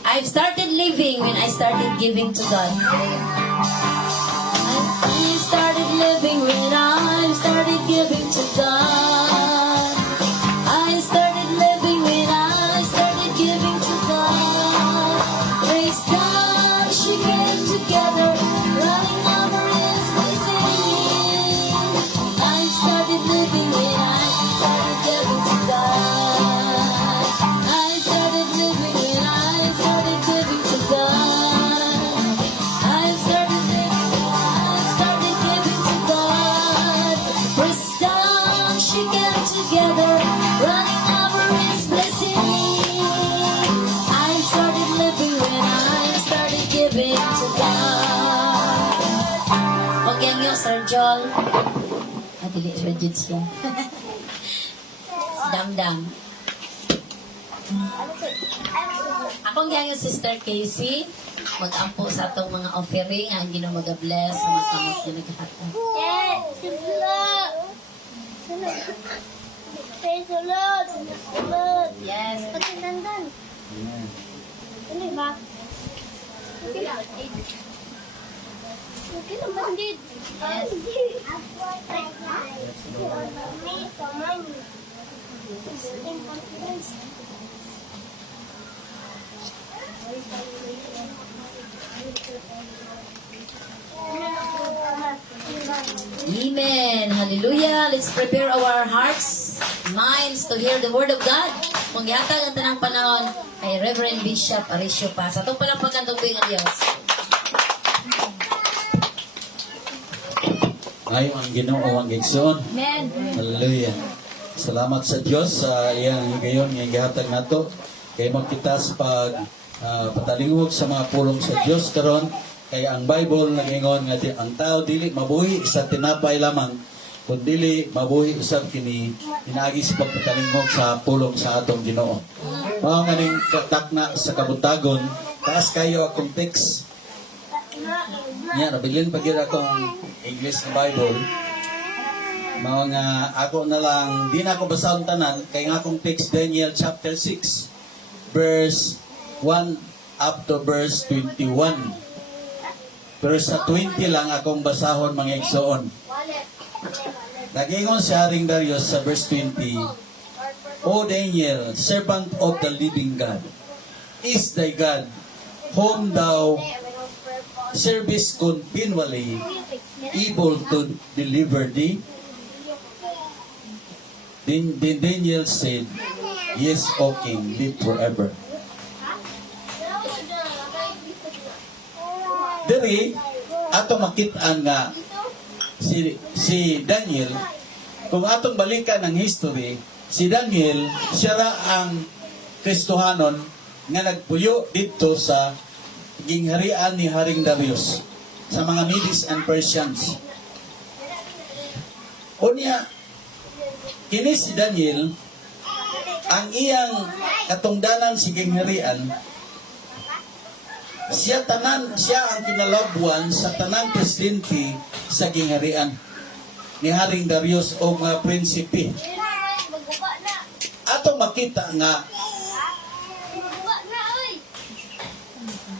I've started living when I started giving to God. I started living when I started giving to God. I started living when I started giving to God. Praise God, she came together, running over His blessing. I started living when I started giving to God. I started living when I started giving to God. I started living when I started giving to God. Praise God, she came together, running over His blessing. I started living when I started giving to God. Okay, nyo, Sir Joel. Dili sa jud siya. Damdam. Akong gayong Sister Casey, mag-ampo sa atong mga offering ang Ginoo mag-bless sa mga kamot na naghatag. Praise the Lord. Yes. Pagkandan. Ano ba? Okay lang. Okay lang, bandit. Yes. Amen. Hallelujah. Let's prepare our hearts, minds to hear the word of God. Manggihatag ang tanang panahon kay Reverend Bishop Aricio Paz. Atong palampagan tong tuwing ang Diyos. Ngayon ang Ginoo ang Gigsoon. Amen. Hallelujah. Salamat sa Dios sa iyang higayon nga gihatag nato kay magkita sa patalingog sa mga pulong sa Dios karon kay ang Bible nagingon nga ang tao dili mabuhi sa tinapay lamang kun dili mabuhi usab kini inaagi sa pagpatalingog sa pulong sa atong Ginoo. Mao nga ning takna sa kabutagon taas kayo akong text. Nya nabilin pag akong English na Bible. Mao nga ako na lang di na ako basahon tanan kay nga akong text Daniel chapter 6 verse 1 up to verse 21. Pero sa 20 lang akong basahon mga igsoon. Nagingon si Haring Darius sa verse 20, O Daniel, servant of the living God, is thy God, whom thou servest continually, able to deliver thee? Then Daniel said, Yes, O King, live forever. Diri, ato makitaan nga si Daniel, kung atong balikan ng history, si Daniel, siya ra ang Kristohanon nga nagpuyo dito sa gingharian ni Haring Darius sa mga Medes and Persians. Unya, kini si Daniel, ang iyang katungdanan si gingharian, siya ang kinalabuan sa tanang presidente sa gingharian ni Haring Darius o mga prinsipe. Ato makita nga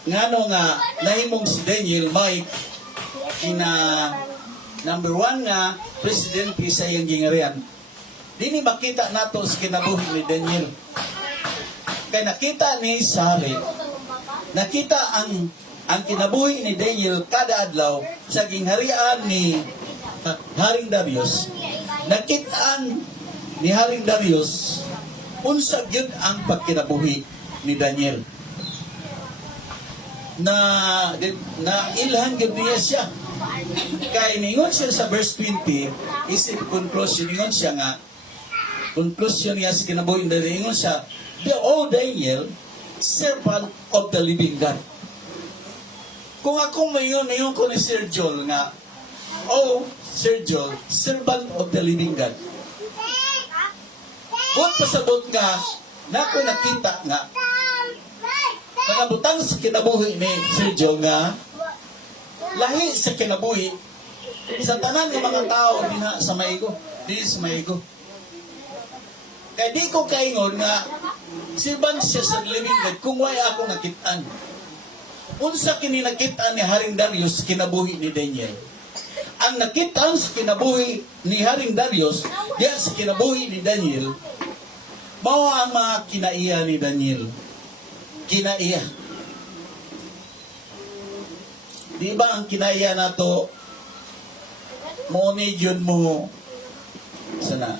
ngano nga nahimong si Daniel may number 1 nga presidente sa iyang gingharian. Dini makita nato sa kinabuhi ni Daniel. Kaya nakita ni Sari, nakita ang kinabuhi ni Daniel kada adlaw sa gingharian ni Haring Darius. Nakitaan ni Haring Darius unsa gyud ang pagkinabuhi ni Daniel. Na ilhan gyud niya siya. Kay ningon siya sa verse 20, isip conclusion ningon siya nga conclusion niya sa kinabuhi ni Daniel, ningon siya, O Daniel, servant of the living God. Kung ako mayon ko ni Sir Joel nga, O Sir Joel, servant of the living God. Buot pasabot nga, nako nakita nga, nangabutang sa kinabuhi ni Sir Joel nga, lahi sa kinabuhi, sa tanan ng mga tao, di sa maigo. Kaya di ko kaingon nga, servant siya sa living God, kung wala ako nakitaan. Unsa kini nakitaan ni Haring Darius kinabuhi ni Daniel. Ang nakitaan sa kinabuhi ni Haring Darius, diya sa kinabuhi ni Daniel, mao ang mga kinaiya ni Daniel. Kinaiya. Di ba ang kinaiya nato, mo ni yun mo, sana,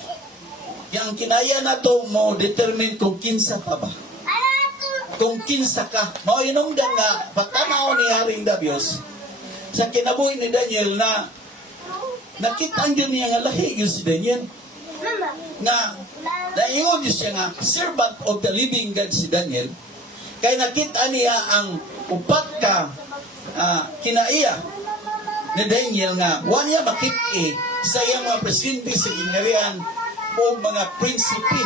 yang kinaya na to mo determine kung kinsa ka ba. Kung kinsa ka. Mao inungdan nga pagtanaw ni Haring Darius sa kinabuhi ni Daniel na nakita yun niya nga lahi yun si Daniel. Na naingon yun siya nga servant of the living God si Daniel. Kaya nakita niya ang upat ka kinaiya ni Daniel nga wa niya makit-i sa iyang mga presidente sa gingharian o mga prinsipe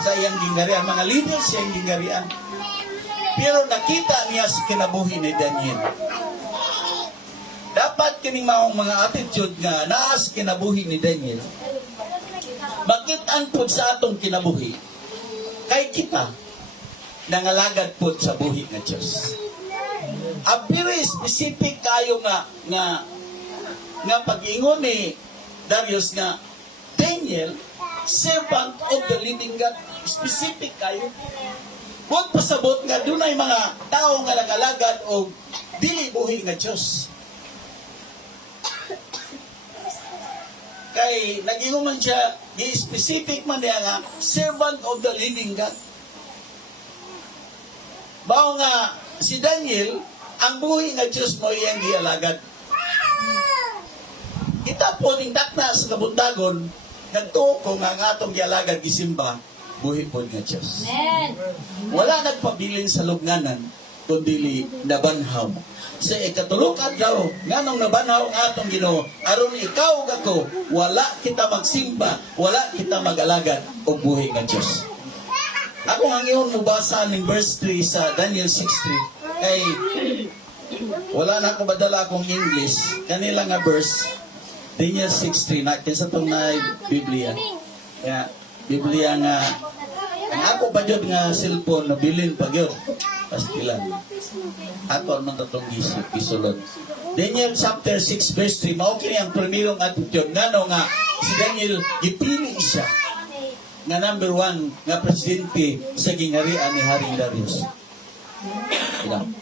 sa iyang gingharian, mga leaders sa iyang gingharian. Pero nakita niya sa kinabuhi ni Daniel. Dapat kining maong mga attitude nga naa sa kinabuhi ni Daniel. Makitaan po sa atong kinabuhi kay kita nangalagad po sa buhi ng Diyos. A very specific kayo nga pag-ingon ni Darius nga Daniel, servant of the living God, specific kayo. Huwag pasabot nga dunay mga tao nga nagalagad o dili buhi nga Diyos. Kay nagingon man siya, gi-specific man niya nga, servant of the living God. Bao nga, si Daniel, ang buhi nga Diyos mo iyang gialagad. Kita po ning dakna sa kabuntagon, nagtuo ko nga nga atong gialagad gisimba, buhi po nga Diyos. Amen. Wala nagpabilin sa lugnanan, kundi nabanhaw. Sa ikatulog adlaw, nganong nabanhaw ang atong Ginoo, aron ikaw gako, wala kita magsimba, wala kita mag-alagad og buhi nga Dios. Ako ang iyon mubasa ning verse 3 sa Daniel 6:3. Kay wala na ako badala akong English, kanila nga verse Daniel 6:3 na kinsa tong na Biblia. Ya, Biblia nga ang ako pa jud nga cellphone nabilin pa gyud. Pastilan. Ato man tatong gisulod. Daniel chapter 6 verse 3, mao kini ang primerong attitude ngano nga si Daniel gipili siya nga number 1 nga presidente sa gingharian ni Haring Darius. Ilang.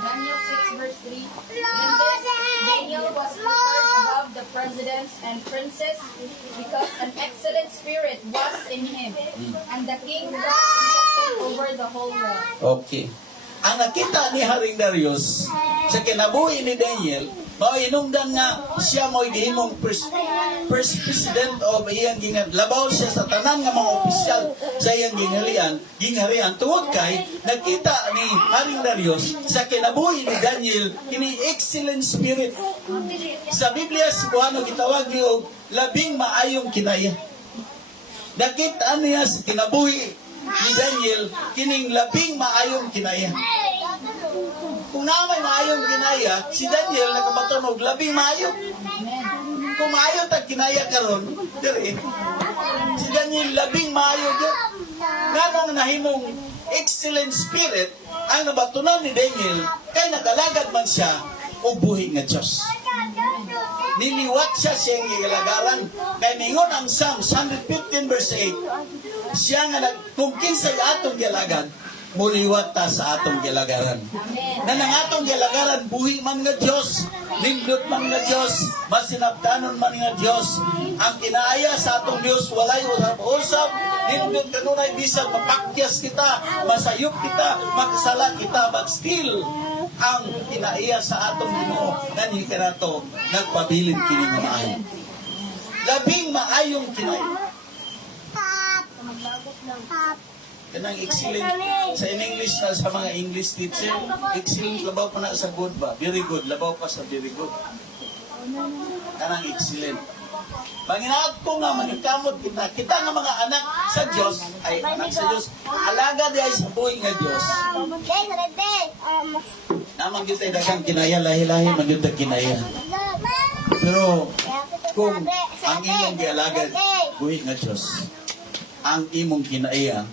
Daniel 6 verse 3. In this, Daniel was preferred above the presidents and princes because an excellent spirit was in him, and the king God protected over the whole realm. Okay. Ang nakita ni Haring Darius sa kinabuhi ni Daniel, mao inungdan nga siya mo'y gihimong first president of iyang labaw siya sa tanan nga mga opisyal sa iyang gingharian tungod kay nakita ni Haring Darius sa kinabuhi ni Daniel kini excellent spirit. Sa Biblia sa kuano gitawag niyo labing maayong kinaya. Nakita niya sa kinabuhi ni Daniel kining labing maayong kinaya. Kung na may maayong kinaya, si Daniel nagabatunog labing maayo. Kung maayo tag kinaya karon, dire. Si Daniel labing maayo gyud. Nganong nahimong excellent spirit ang nabatunan ni Daniel kay nagalagad man siya og buhi nga Dios. Niliwat siya siyang gigalagaran. Kay mingon ang Psalms 115 verse 8, siya nga kung kinsay atong gialagad, muliwat ta sa atong gilagaran. Na nang atong gilagaran, buhi man nga Diyos, nindot man nga Diyos, masinabdanon man nga Diyos. Ang kinaaya sa atong Diyos, walay usap-usap, nindot kanunay bisag, mapakyas kita, masayop kita, magsala kita, but still, ang kinaaya sa atong Ginoo, nani kanato, nagpabilin kini nga maayo. Labing maayong kinaya. Kanang excellent sa in English na sa mga English teacher, excellent labaw pa na sa good ba? Very good, labaw pa sa very good. Kanang excellent. Panginaot ko nga manikamot kita nga mga anak sa Dios ay anak sa Dios. Alaga di ay sa buhay nga Dios. Namang gyud tay daghang kinaya lahi-lahi man gyud ta kinaya. Pero kung ang imong gialagad buhay nga Dios, ang imong kinaya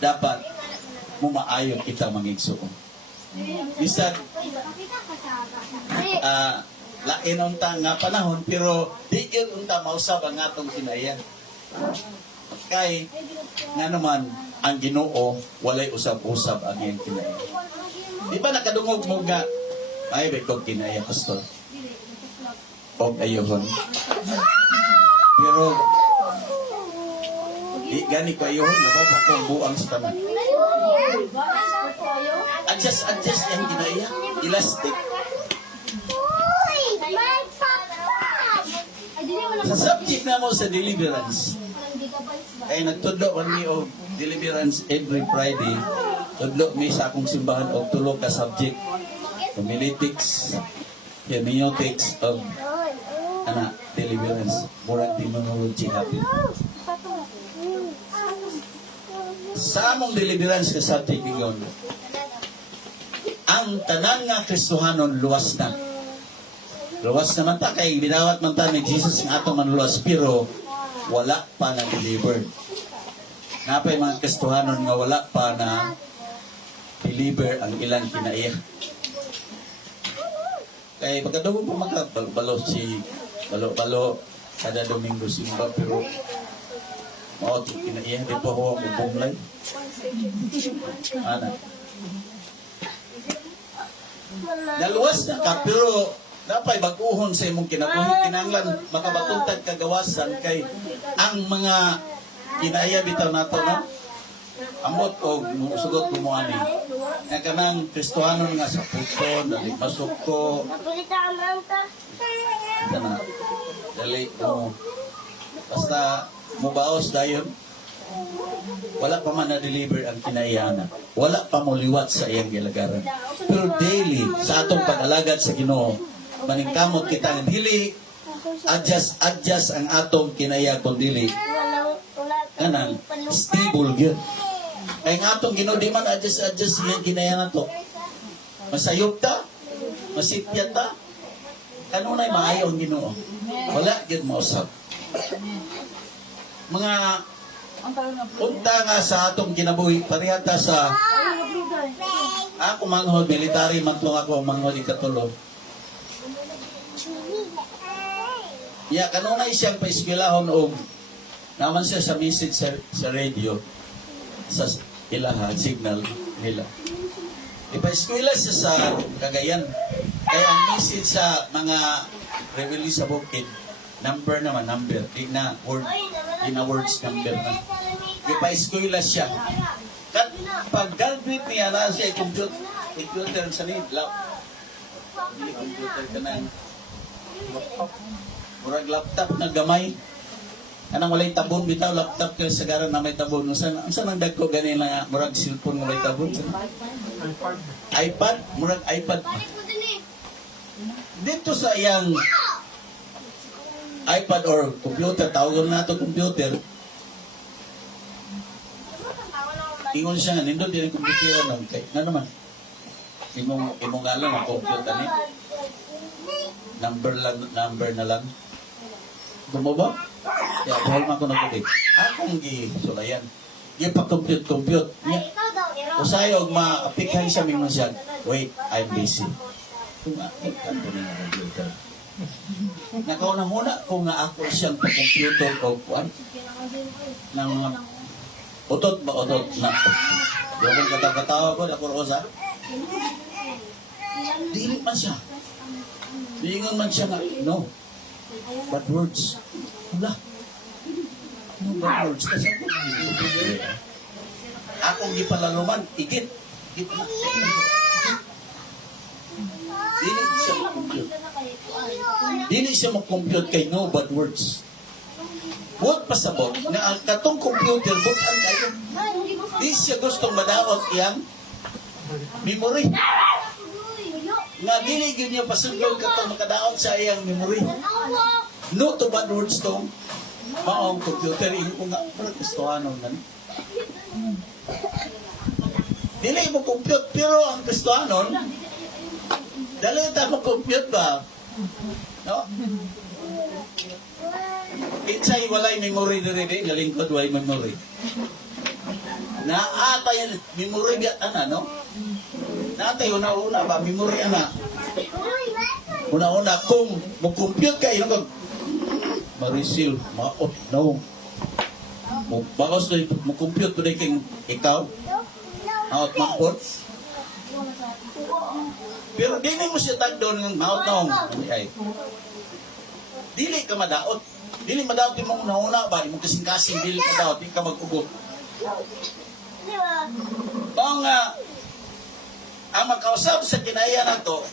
dapat mumaayo kita mangigsuon. Bisag lain unta nga panahon pero di gyud unta mausab ang atong kinaya. Kay nga naman ang Ginoo walay usab-usab ang iyang kinaya. Di ba nakadungog mo nga ay ba ko kinaya pastor? Og ayohon. Pero di gani ko ayohon na ba kung buang sa tanan. Adjust yung ginaya. Elastic. Sa subject na mo sa deliverance, ay nagtudlo man mi og deliverance every Friday. Tudlo mi sa akong simbahan og tulo ka subject. Homiletics, hermeneutics of deliverance. Murag terminology happy. Sa among deliverance ka subject ingon, ang tanan nga Kristohanon luwas na. Luwas naman ta kay binawat man ta ni Jesus nga atong manluwas pero wala pa na delivered. Napay mga Kristohanon nga wala pa na deliver ang ilang kinaiya. Kay pagkadugo po magkabalo si balo kada Domingo simba pero mao to kinaiya di pa ho ang bumlay. Ana. Naluwas na ka pero Dapat baguhon sa imong kinabuhi, kinahanglan makabatuntag kagawasan kay ang mga kinaya bitaw nato na ambot o sugot mo ani. Nga kanang Kristohano nga sa puton, dali masok ko. Kana, dali mo. Basta mubaos dayon. Wala pa man na-deliver ang kinaiyahan. Wala pa mo liwat sa iyang gilagaran. Pero daily, sa atong pag-alagad sa Ginoo, maningkamot kita ang dili, adjust ang atong kinaya kung dili. Kanang, stable yun. Kaya nga atong Ginoo, di man adjust yung kinaya na to. Masayop ta, masipyat ta, kanunay maayo ang Ginoo. Wala yun mausap. Mga punta nga sa atong kinabuhi, parihata sa ako manghod, military mantlong ako manghod ikatulo. Ya, kanunay siyang pa-eskwelahon og naman siya sa message sa radio sa ilaha, signal nila. Ipa-eskwela siya sa Cagayan. Kaya ang message sa mga rebeli sa bukid, number. Di na word, di na words number na. Ipa-eskwela siya. Kat pag-graduate niya na siya computer sa nila. Hindi computer ka na. Murag laptop na gamay. Anang walay tabon bitaw laptop kay sagara na may tabon. Unsa nang dagko gani na murag cellphone nga may tabon? iPad, murag iPad. Dito sa iyang iPad or computer, tawagan nato computer. Ingon siya nga, nindot din ang computer nun. Kaya na naman, imong alam ang computer ni. Number na lang. Gumawa? Kaya buhal man ko na kulit. Akong gisulayan. Yung pa-compute. Usayog, ma-apikhan siya mingon siya. Wait, I'm busy. Kanto na nga computer. Nakaunang-una ko nga ako siyang pa-computer o kuwan. Ng mga utot na. Yung kong katawa ko, ako rosa. Dili man siya. Diingon man siya nga, no. Bad words. Wala. No bad words. Kasi akong gipalaluman, igit. Dili siya mag-compute. Dili siya mag-compute kay no bad words. Huwag pasabot na ang katong computer, bukan kayo. Di siya gustong madaot iyang memory. Nga dili gyud niya pasundol katong makadaot sa iyang memory. No to bad words to. Maong computer, ino ko nga, parang Kristohano na. Dili mo compute, pero ang Kristohano, dali ta mo compute ba? No? Insay walay memory diri, galingkod walay memory. Naata yan, memory gat ana, no? Naatay una-una ba, memory ana. Una-una, kung mag-compute ka, yun kag ma-receive, ma-out, no. Bakos na mag-compute today king ikaw, out ma-out. Pero dili mo siya tagdoon ng ma-out na ay. Dili ka madaot. Dili madaot yung mga una-una ba, yung kasing-kasing, dili ka daot, hindi ka mag-ugot. Bang ang makausap sa kinaya na to,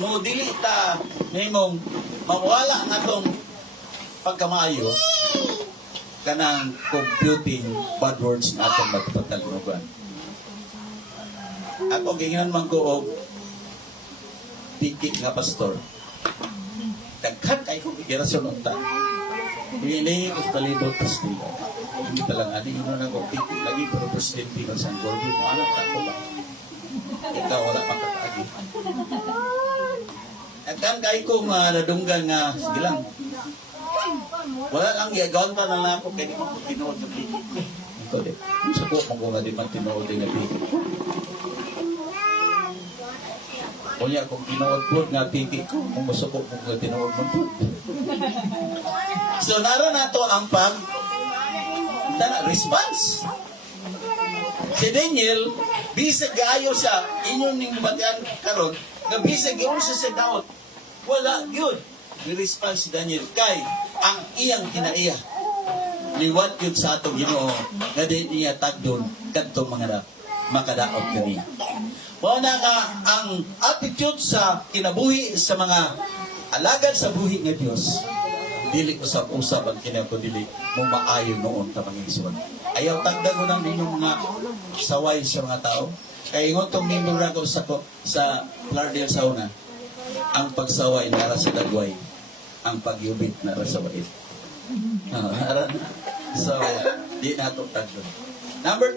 mo dili ta nimong mawala na tong pagkamayo kanang computing bad words na atong magpatagnugan. Ako gingan man ko og pikit nga pastor. Daghan kay ko kirasyon unta. Hindi ko palibot pastila. Hindi talang adi yun na ko pikit lagi pero presidente ka sa Gordo mo anak ako ba? Ikaw wala pang kakaagi. Agkan kay ko nadunggan nga, sige lang. Wala lang, gagawin pa na lang ako, kaya di mo tinuod na pigit. Ito din. Sa ko, kung nga di man tinuod na pigit. Kunya, kung tinuod po nga pigit ko, kung masukok kung nga tinuod mo po. So, naroon na to ang response. Si Daniel, bisag gaayo siya, inyong ning batian karon, nga bisag gayon siya sa daot. Wala yun. Ni-respond si Daniel kay ang iyang kinaiya. Liwat yun sa atong Ginoo nga di niya tagdon kadtong mga makadaot kaniya. Mao na nga ang attitude sa kinabuhi sa mga alagad sa buhi nga Dios. Dili usab-usab ang kinakudili mo maayo noon ta Panginoon. Ayaw tagdag mo ng inyong mga saway sa mga tao. Kaya ingon tong member ako sa Lardel Sauna. Ang pagsaway nara sa dagway, ang pagyubit nara sa wait. So, di na ito tagdon. Number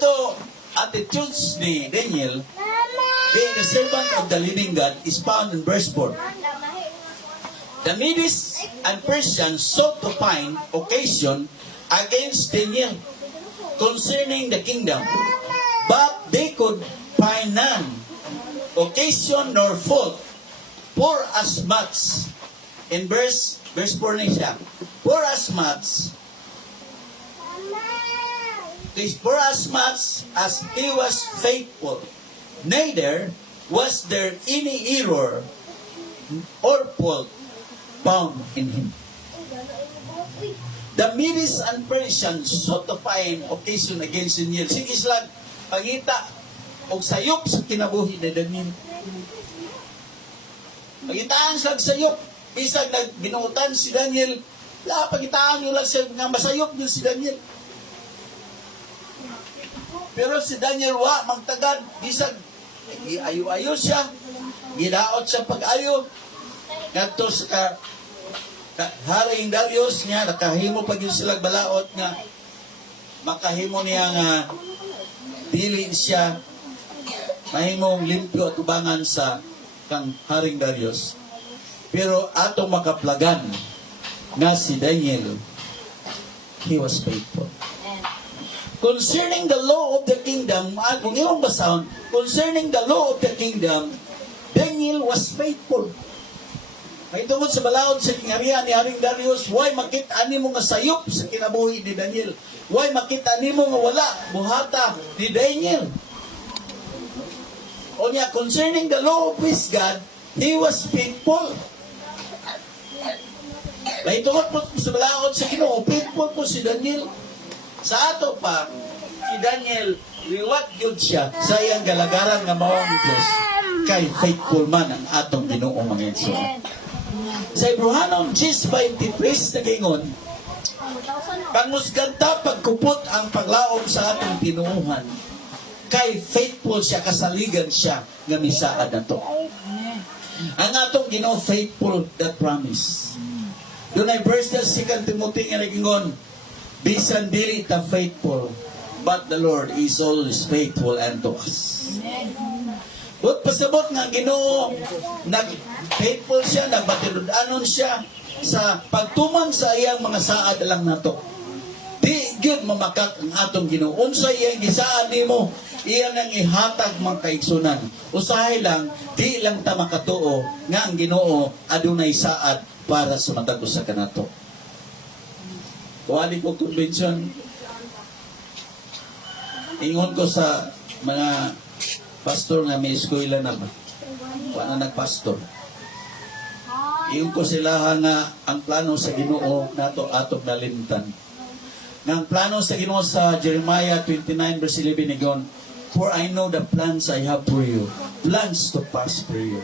two, attitudes ni Daniel, being a servant of the living God, is found in verse 4. The Medes and Persians sought to find occasion against Daniel concerning the kingdom, but they could find none occasion nor fault, for as much in verse 4 na siya, for as much as he was faithful, neither was there any error or fault found in him. The Medes and Persians sought to find occasion against Daniel. Sige sila pangita o sayop sa kinabuhi ni Daniel. Pagitaan sila sayop. Bisag nagbinuutan si Daniel. Pagitaan nyo lang siya nga masayop din si Daniel. Pero si Daniel magtagad. Bisag ayo-ayo siya. Gidaot siya pag-ayo. Kadto sa Haring Darius niya, nakahimo pag yun silang balaot nga makahimo niya nga dili siya mahimong limpyo at ubangan sa kang Haring Darius. Pero atong makaplagan nga si Daniel, he was faithful. Concerning the law of the kingdom, kung iyong basahon, concerning the law of the kingdom, Daniel was faithful. May tungkol sa balaod sa kingarihan ni Haring Darius, why makita ni mo nga sayop sa kinabuhi ni Daniel? Why makita ni mo nga wala buhata ni Daniel? O niya, concerning the law of his God, he was faithful. May tungkol po sa balaod sa Ginoo, faithful po si Daniel. Sa ato pa, si Daniel, liwat yun siya sa iyang galagaran nga mawang Diyos. Kay faithful man ang atong Ginoo mga igsoon. Sa Hebrehanon 10:23 na gingon, pangusganta pagkupot ang paglaom sa atong tinuuhan, kay faithful siya, kasaligan siya nga misaad na to. Ang atong Ginoo faithful that promise. Doon ay verse na 2 Timothy nga nagingon, bisan dili ta faithful, but the Lord is always faithful unto us. But pasabot nga Ginoo, nag-faithful siya, nagbatiludanon siya sa pagtuman sa iyang mga saad lang nato. Di gyud mamakak ang atong Ginoo. Unsa iyang gisaad nimo, iya nang ihatag mga kaigsunan. Usahay lang, di lang ta makatuo nga ang Ginoo adunay saad para sa matag usa kanato. Wali ko convention. Ingon ko sa mga pastor nga may eskwela na ba? Wala nagpastor. Iyon ko sila nga ang plano sa Ginoo nato atong nalimtan. Nga ang plano sa Ginoo sa Jeremiah 29 verse 11 nigon, for I know the plans I have for you, plans to prosper you,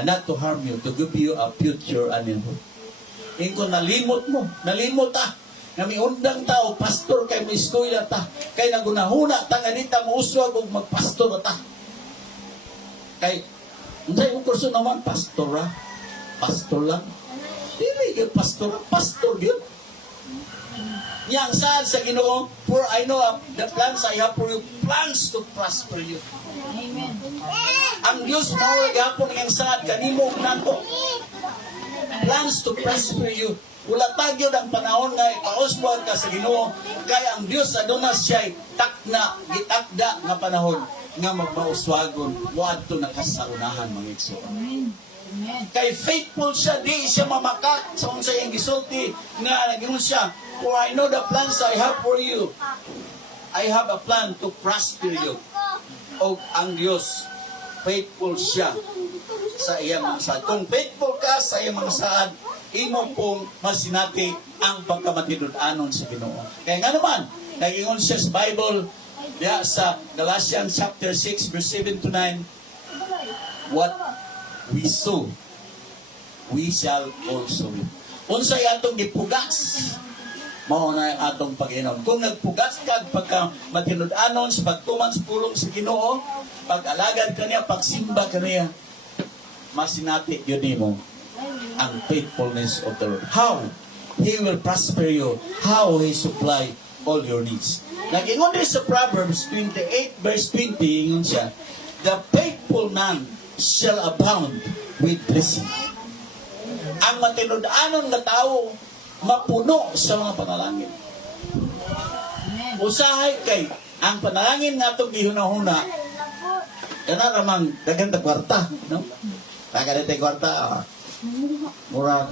and not to harm you, to give you a future and in hope. Iyon ko nalimot ta. Nga may undang tao, pastor kay may eskwela ta, kay nagunahuna ta nga dita mo uswag og magpastor ta. Kay, hindi ko kurso naman, pastor lang. Dili yun, pastor yun. Yang saan sa Ginoo, for I know the plans I have for you, plans to prosper you. Amen. Ang Diyos mawag hapon yang saan, kanimo nato. Plans to prosper you. Wala tagyo ang panahon nga ipauswag ka sa Ginoo, kaya ang Diyos aduna siya gitakda nga panahon nga magmauswagon moadto na kasaunahan mga igsoon. Amen. Kay faithful siya, di siya mamakak sa unsa iyang gisulti nga nagingon siya, for I know the plans I have for you. I have a plan to prosper you. O ang Dios, faithful siya sa iyang mga saad. Kung faithful ka sa iyang mga saad, imo pong masinati ang pagkamatinud-anon sa Ginoo. Kaya nga naman, nag-ingon siya sa Bible, diya sa Galatians chapter 6, verse 7 to 9, what we sow, we shall also reap. Unsay atong gipugas, mao na ang atong Panginoon. Kung nagpugas ka pagka matinud-anon sa pagtuman sa pulong sa Ginoo, pag-alagad kaniya, pagsimba kaniya, masinati yun nimo ang faithfulness of the Lord. How He will prosper you, how He supply all your needs. Nag-ingon din sa Proverbs 28 verse 20, ingon siya, the faithful man shall abound with blessing. Ang matinud-anon na tao, mapuno sa mga panalangin. Usahay kay, ang panalangin nga itong gihuna-huna, yan na namang dagan na kwarta, no? Kaya dito kwarta, mura,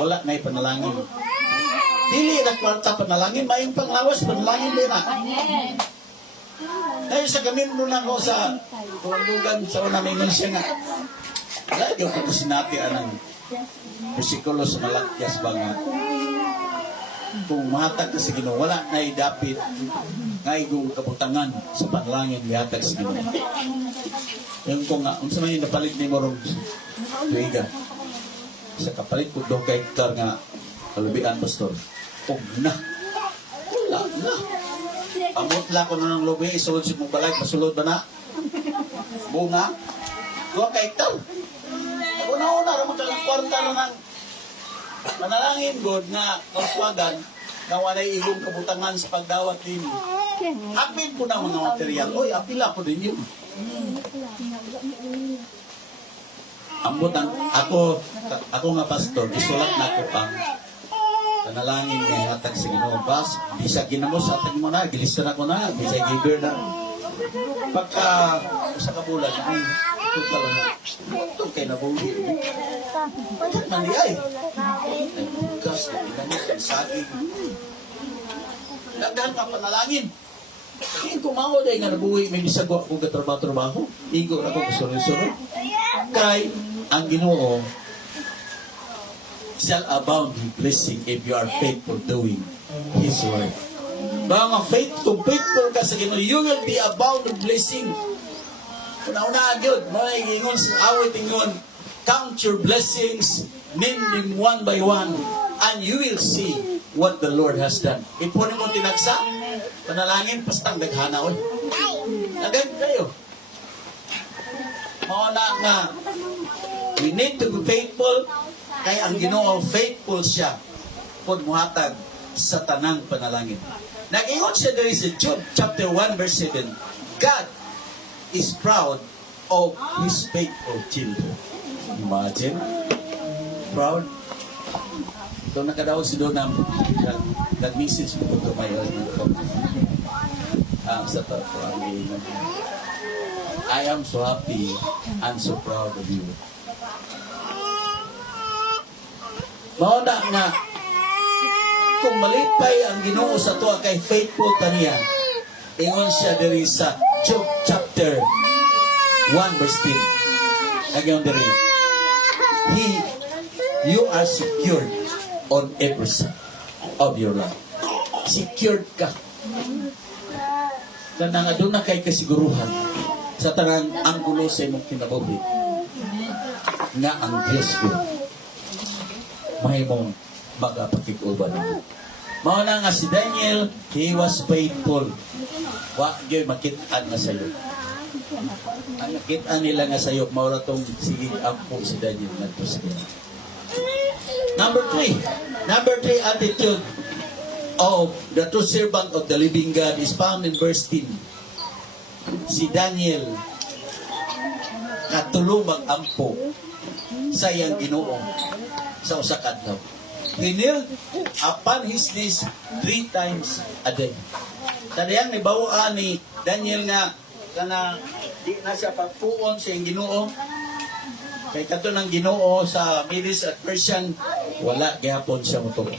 wala na yung panalangin. Dili na kwarta panalangin, mayong panglawas, panalangin din na. Dahil sa gamin nun ako sa tuwandugan sa unang ingon siya nga, lagi ko sinati anang bersikulo sa Malakyas ba nga, kung mahatag ka sa Ginoo, wala na idapit nga igong kabutangan sa panalangin ihatag sa Ginoo. Yung kung nga, unsa man yung napalit ni Morong Tuiga, sa kapalit ko 2 hektar nga kalubian, pastor. Og na. Wala na. Pamutla ko na ng lubi, isulod si mong balay, masulod ba na? Bunga. 2 hektar. Una-una, ramang kalang kwarta na ng manalangin god nga kauswagan na walay igong kabutangan sa pagdawat din. Apil po na mga material. Oy, apila po din yun. Ambot ang ako nga pastor, isulat na ko ang panalangin nga hatag sa Ginoo. Bas, bisa ginamos sa atag mo na, gilista na ko na, bisa giver na. Pagka sa kabulan, ang total na, ito kay nabuhi. Pagkat maniyay. Nagbukas, ginamos, saging. Nagdahan ka panalangin. Hindi ko mao dahil nga nabuhi, may bisagwa kong katrabaho-trabaho. Igo na kong sunod-sunod. Kay ang Ginoo shall abound with blessing if you are faithful doing His word. Mga kung faithful ka sa Ginoo, you will be abound with blessing. Una-una agad, mga ingon sa awit ingon, count your blessings, name them one by one, and you will see what the Lord has done. Ipunin mo tinagsa, panalangin, pastang daghana oy. Agad kayo. Mauna nga, we need to be faithful, kaya ang Ginoo faithful siya kung muhatag sa tanang panalangin. Nag-ingon siya diri sa Job chapter 1 verse 7, God is proud of His faithful children. Imagine, proud. Ito nakadawag si Donam, nag-message ko ito may sa tato ang iinan. I am so happy and so proud of you. Mauna nga, kung malipay ang Ginoo sa tuwa kay faithful taniya, ingon siya diri sa Job chapter 1 verse 10. Again diri, you are secured on every side of your life. Secured ka. Kanang aduna kay kasiguruhan sa tanang anggulo sa imong kinabuhi nga ang Diyos ko mahimong magapakikuban mo. Mao na nga si Daniel, he was faithful. Wa gyud makit-an na sayo. Ang nakit-an nila nga sayo, mao ra tong sige ampo si Daniel ngadto sa Ginoo. Number 3 attitude of the true servant of the living God is found in verse 10. Si Daniel katulong mag-ampo sa iyang Ginoo sa usa ka adlaw. He knelt upon his knees 3 times a day. Kadayang nibawaan ni Daniel nga kana di na siya pagpuon sa iyang Ginoo. Kay kadto ng Ginoo sa Medes at Persian, wala gyapon siya motuo.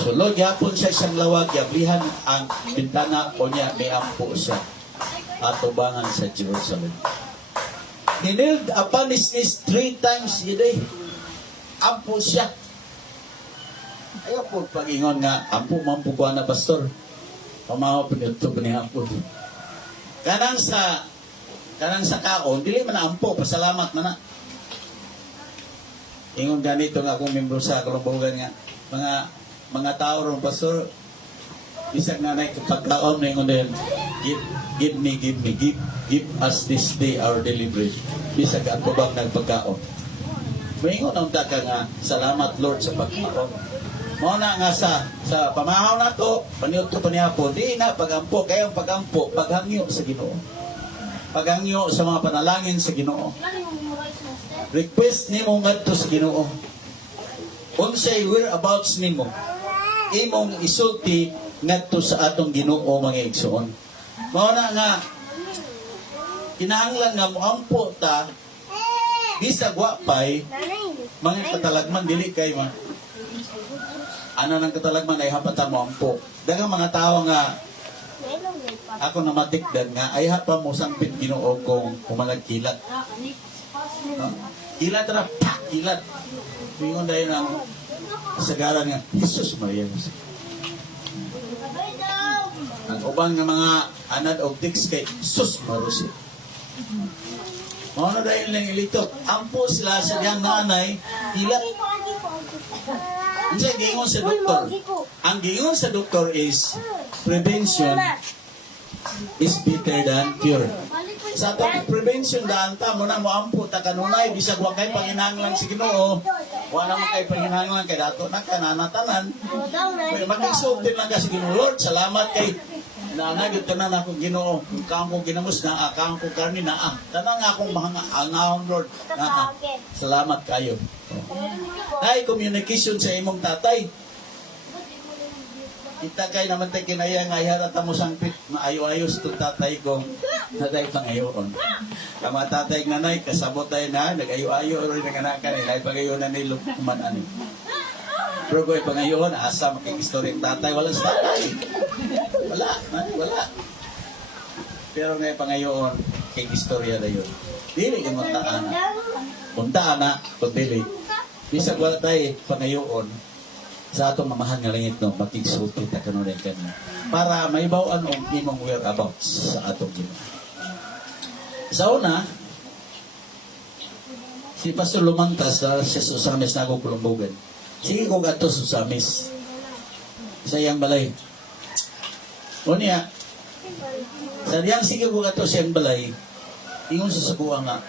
Sulod gyapon siya isang lawag, yablihan ang bintana o niya may ampo siya atubangan sa Jerusalem. He knelt upon his knees 3 times a day. Ampo siya. Ayaw po pag-ingon nga, ampo man po ko na pastor. Pamahaw po nito po ni ampo. Kanang sa kaon, dili man na ampo, pasalamat na na. Ingon ganito nga akong membro sa kalumbugan nga, mga tao ron, pastor, isang nanay kapag kaon na ingon din, give us this day our daily bread. Bisag ako bang nagpagkaon. Maingon ang taka nga, salamat Lord sa pagkaon. Mao na nga sa pamahaw na to, paniot to paniapo, di na pagampo, kaya ang pagampo, paghangyo sa Ginoo. Paghangyo sa mga panalangin sa Ginoo. Request nimo ngadto sa Ginoo. Unsay whereabouts nimo, imong isulti ngadto sa atong Ginoo mga igsoon. Mao na nga kinahanglan nga moampo ta bisag wa pay mga katalagman dili kay ano nang katalagman ay hapatan mo ampo. Daghang mga tao nga ako na matikdan nga ay hapa mo sangpit Ginoo kung kumalagkilat. No? Kilat na pa, kilat. Mingon dahil ng sagaran nga, Jesus Maria. Ang ubang nga mga anad o tiks kay Jesus Marusi. Mga dahil lang ilito, ampo sila sa diyang nanay, kilat. Hindi gingon sa doktor. Ang gingon sa doktor is prevention is better than cure. Sa atong prevention daan ta mo na mo ampo ta kanunay bisag wa kay panginahanglan sa Ginoo. Wala mo kay panginahanglan kay dato na kananatanan. Mag-exultin lang ka sa Ginoo, Lord, salamat kay nanagid tanan ako Ginoo. Kaang ko ginamos na kaang ko karni na tanan akong mga angahon Lord. Salamat kayo. Ay communication sa imong tatay. Kita kay naman tayo kinaya nga iharata mo sangpit maayo-ayos itong tatay kong tatay pangayoon. Ang mga tatay ng nanay, kasabot tayo na, nag-ayo-ayo rin ng anakan, naipagayonan ni Lukman. Pero kung pangayoon, asa makikistorya ng tatay, wala sa tatay. Wala. Pero ngayon pangayoon, kikistorya na yun. Dili yung muntaan na. Muntaan na, kung dili. Bisag wala tayo pangayoon, sa atong mamahal nga langit no, makigsulti ta kanunin kanya. Para maibaw ang imong whereabouts sa atong Ginoo. Sa una, si Pastor Lumantas na siya Susamis na akong kulumbugan. Sige ko gato Susamis. Sa iyang balay. O niya, sa diyang sige ko gato sa iyang balay, ingon sa sakuha nga,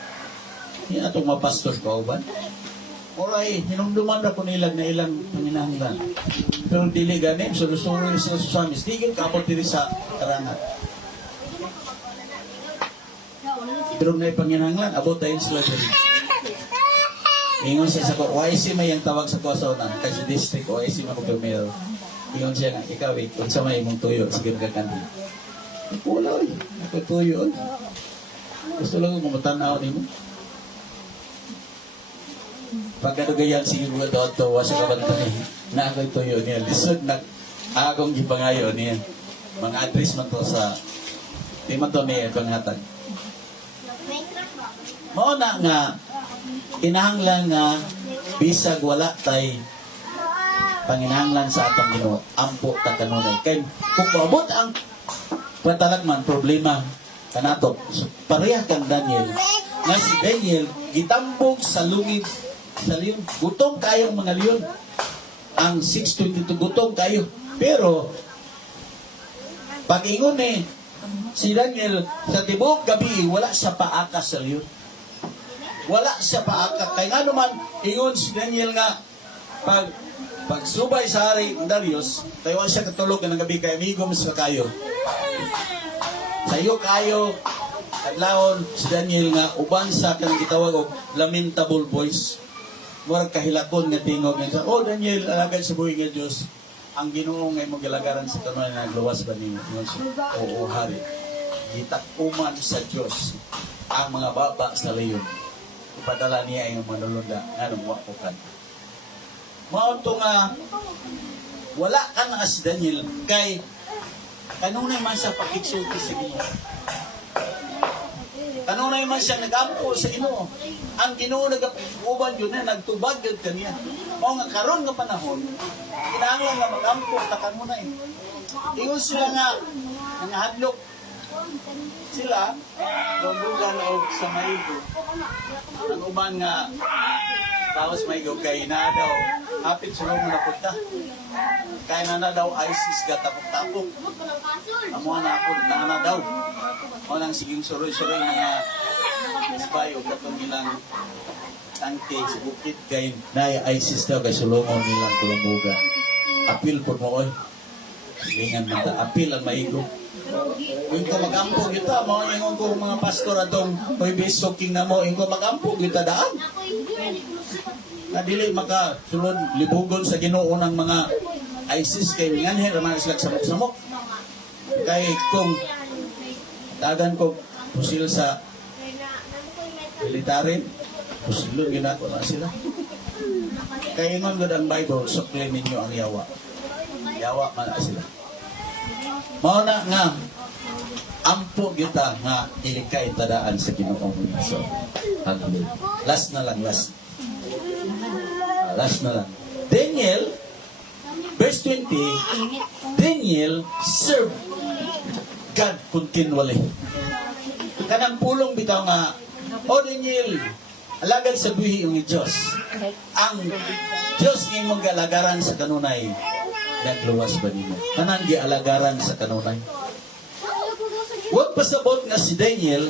yung atong mapastor ko, ba? Oray, hinumduman na po nila na ilang panginahanglan. Pero dili ganin, sulusuro sila sa Susamis. Digil kapot dili sa karangat. Pero na panginahanglan, abot tayo sila dili. Ingon siya sa ko, OIC may yung tawag sa Quezon, kay sa district, OIC may kumero. Ingon siya nga, ikaw eh, kung sa may mong tuyo, sige ka kandi. Wala eh, ako tuyo eh. Gusto lang kung matanaw ni mo. Pagkadugayan sige ko ito, wasa ka bantay na ako'y tuyo niya. Lisod na akong gipangayo niya. Mga address man to sa di man to niya pangatag. Mao na nga kinahanglan nga bisag wala tay panginahanglan sa atong Ginoo. Ampo ta kanunay. Kay kung maabot ang patalagman problema kanato. So, pareha kang Daniel. Nga si Daniel gitambog sa lungig sa leon. Gutom kayo mga leon. Ang 622 gutom kayo. Pero pag-ingon si Daniel sa tibok gabi wala sa paaka sa leon. Wala sa paaka. Kaya nga naman ingon si Daniel nga pagsubay sa hari ng Darius, tayo siya katulog ng gabi kay amigom sa kayo. Sayo kayo adlawon si Daniel nga uban sa kanang gitawag og lamentable voice. Murag kahilakon nga tingog nga oh Daniel alagad sa buhi nga Dios ang Ginoo nga imong gilagaran sa tanan nga nagluwas ba nimo o hari gitakuman sa Dios ang mga baba sa leyon ipadala niya ang manulunda nga nagwapukan mao to nga wala ka na si Daniel kay kanunay man sa pakigsulti sa Ginoo Kanunay man siya nagampo sa Ginoo. Ang Ginoo nag-uban yun na nagtubag yun kaniya. O nga karon nga panahon, kinahanglan nga magampo ta kanunay. Ingon sila nga hadlok sila lumbugan og sa maigo. Ang uban nga tapos maigo kay na daw hapit sa mo na punta. Kaya na daw ISIS gatapok-tapok. Amo na ako na daw. O nang siging suroy-suroy nga spy o katong ilang tangke sa bukit kay na ISIS daw kay sulungon nilang kulumbugan. Apil po mo oy. Silingan man ta apil ang maigo. Kung ko magampo kita, mo ingon ko mga pastor atong oy besok king na mo ingon magampo kita daan. Na dili maka sulod libugon sa Ginoo ng mga ISIS kay nganher man sila samok-samok. Kay kung tagan ko pusil sa military, pusilon ginako na sila. Kay ingon gud ang Bible, sukli ninyo ang yawa. Yawa man na sila. Mao na nga ampo kita nga ilikay tadaan sa Ginoong Hesus. Hallelujah. Last na lang. Daniel, verse 20, Daniel served God continually. Kanang pulong bitaw nga, O Daniel, alagad sa buhi yung Diyos. Ang Diyos ng mong galagaran sa kanunay, nagluwas ba nimo? Kanang gialagaran sa kanunay. Huwag pasabot nga si Daniel,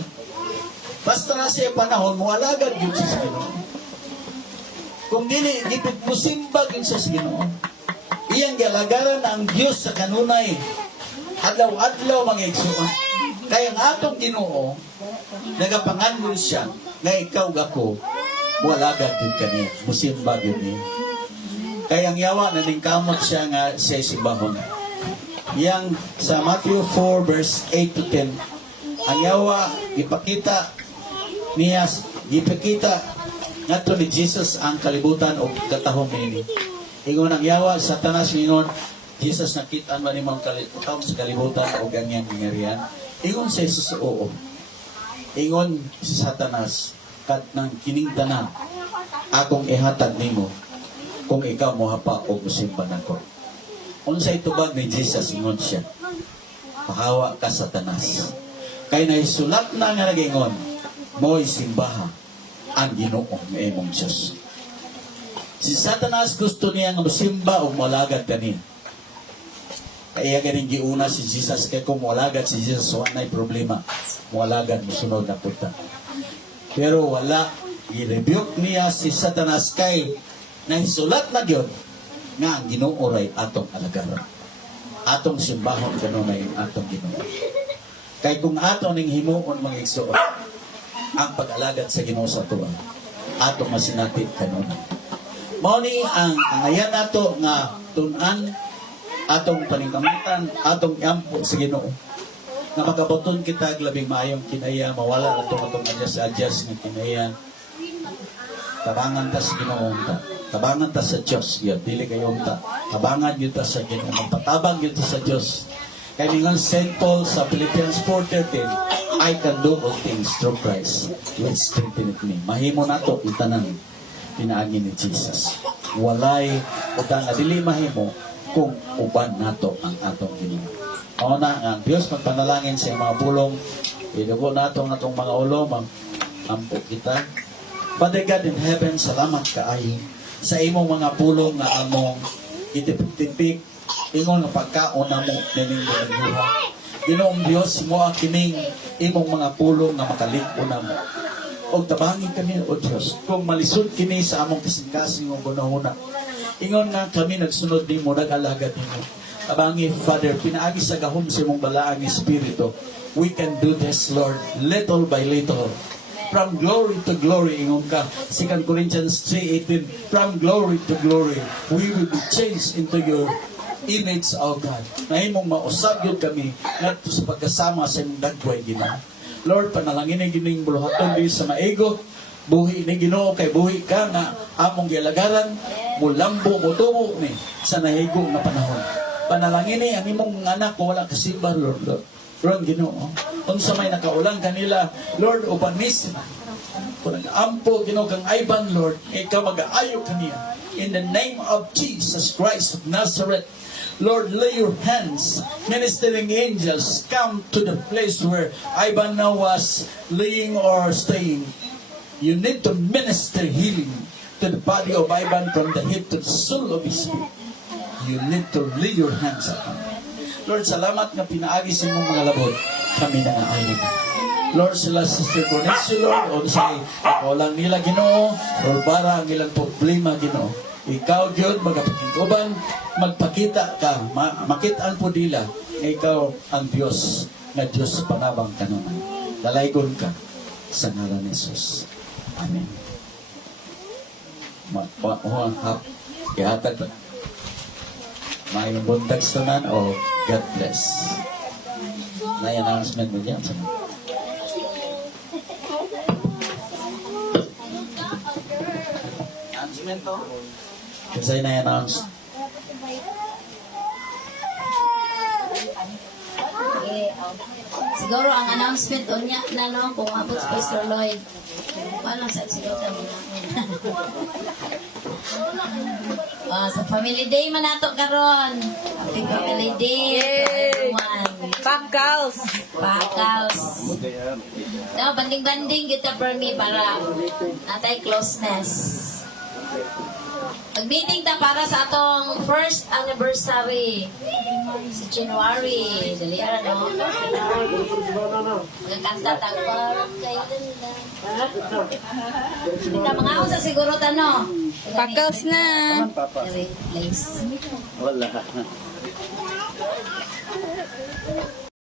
basta na siya panahon, mo alagad yun sa Ginoo. Kung dili, gipit mo simbag yun sa Ginoo. Iyang galagaran ang Diyos sa kanunay. Adlaw-adlaw mga igsuon. Kaya ang atong Ginoo, nagapangandol siya, na ikaw gako, walagad din kaniya. Musimbag yun niya. Kaya ang yawa na ningkamot siya nga siya simbahon. Yang sa Matthew 4 verse 8 to 10, ang yawa, ipakita ngadto ni Jesus ang kalibutan o katahom nini. Ingon ang yawa, Satanas mingon, Jesus nakita man nimong kalibutan sa kalibutan o ganyan nangyarihan. Ingon si Jesus oo. Ingon si Satanas, kat nang kining tanan, akong ihatag nimo kung ikaw mohapa o musimba nako. Unsay tubag ni Jesus, ingon siya, pahawa ka Satanas. Kay naisulat na nga nagingon, mo'y simbaha ang Ginoong imong Diyos. Si Satanas gusto niya nga musimba o malagad kani. Kaya ganing giuna si Jesus, kay kung malagad si Jesus, wala na problema. Malagad musunod na punta. Pero wala, i-rebuke niya si Satanas kay naisulat na yun nga ang Ginoo ray atong alagaran. Atong simbahon kanunay atong Ginoo. Kay kung ato ning himuon mga igsuon ang pag-alagad sa Ginoo sa tuwa, atong masinatid kanunay. Mao ni ang angayan nato nga tun-an atong paningkamutan, atong iampo sa Ginoo. Na makabuton kita labing maayong kinaya, mawala na atong adjust nga kinaya. Tabangan ta sa Ginoo ta. Tabangan ta sa Dios, ya dili kayo ta. Tabangan gyud ta sa Ginoo, magpatabang gyud ta sa Dios. Kaya ningon St. Paul sa Philippians 4:13, I can do all things through Christ which strengtheneth me. Mahimo nato itanan pinaagi ni Jesus. Walay utang nga dili mahimo kung uban nato ang atong Ginoo. Mao na ang Dios magpanalangin sa mga pulong. Idugo nato ang atong mga ulo, ampo kita. Father God in heaven, salamat kaayo sa imong mga pulong nga among itipik-tipik, ingon nga pagkaon na mo nining buha. Ginoong Dios, mo ang kining imong mga pulong nga makalig-on na mo. O tabangin kami, O Dios, kung malisod kini sa among kasing-kasing o gunahuna. Ingon nga kami nagsunod ni mo, nag-alagad ni mo. Tabangi, Father, pinaagi sa gahom sa imong balaang Espiritu. We can do this, Lord, little by little. From glory to glory, ingon ka. 2 Corinthians 3:18, from glory to glory, we will be changed into your image, O God. Na imong mausab yun kami ngadto sa pagkasama sa imong dagway, Ginoo. Lord, panalangin ang gining buluhaton di sa maigo. Buhi ni Ginoo kay buhi ka nga among gilagaran, mulambo mo tungo ni sa nahigong na panahon. Panalangin ni ang imong anak kung wala kasimba, Lord. Ron Ginoo. unsa may nakaulang kanila, Lord, upanis na. Kung ampo, Ginoo, kang Ivan, Lord, ikaw mag-aayo kaniya. In the name of Jesus Christ of Nazareth, Lord, lay your hands. Ministering angels, come to the place where Ivan now was laying or staying. You need to minister healing to the body of Ivan from the head to the sole of his feet. You need to lay your hands upon him. Lord, salamat nga pinaagi sa imong mga labot. Kami na nga ayon. Lord, sila Sister Cornecio, Lord, o sa ikaw lang nila, Ginoo, or para ang ilang problema, Ginoo. Ikaw, Diyod, magpakikuban, magpakita ka, makitaan po nila, ikaw ang Diyos, na Diyos panabang kanunan. Dalaygon ka sa ngalan ni Jesus. Amen. Ihatag ba? May buntag tanan o God bless. May announcement mo dyan. Announcement to. Kasi na-announce. Siguro ang announcement unya na no kung abot sa Pastor Lloyd. Paano sa siguro kami na. Sa Family Day man nato karon. Happy Family Day to everyone. Pakals! Pakals. No, banding-banding kita for me para natay closeness. Mag-meeting ta para sa atong first anniversary sa January. Dali ara no? Magkanta ta parang kayo nila. Kita mga ako sa siguro tano. Pakals na! Place. Wala.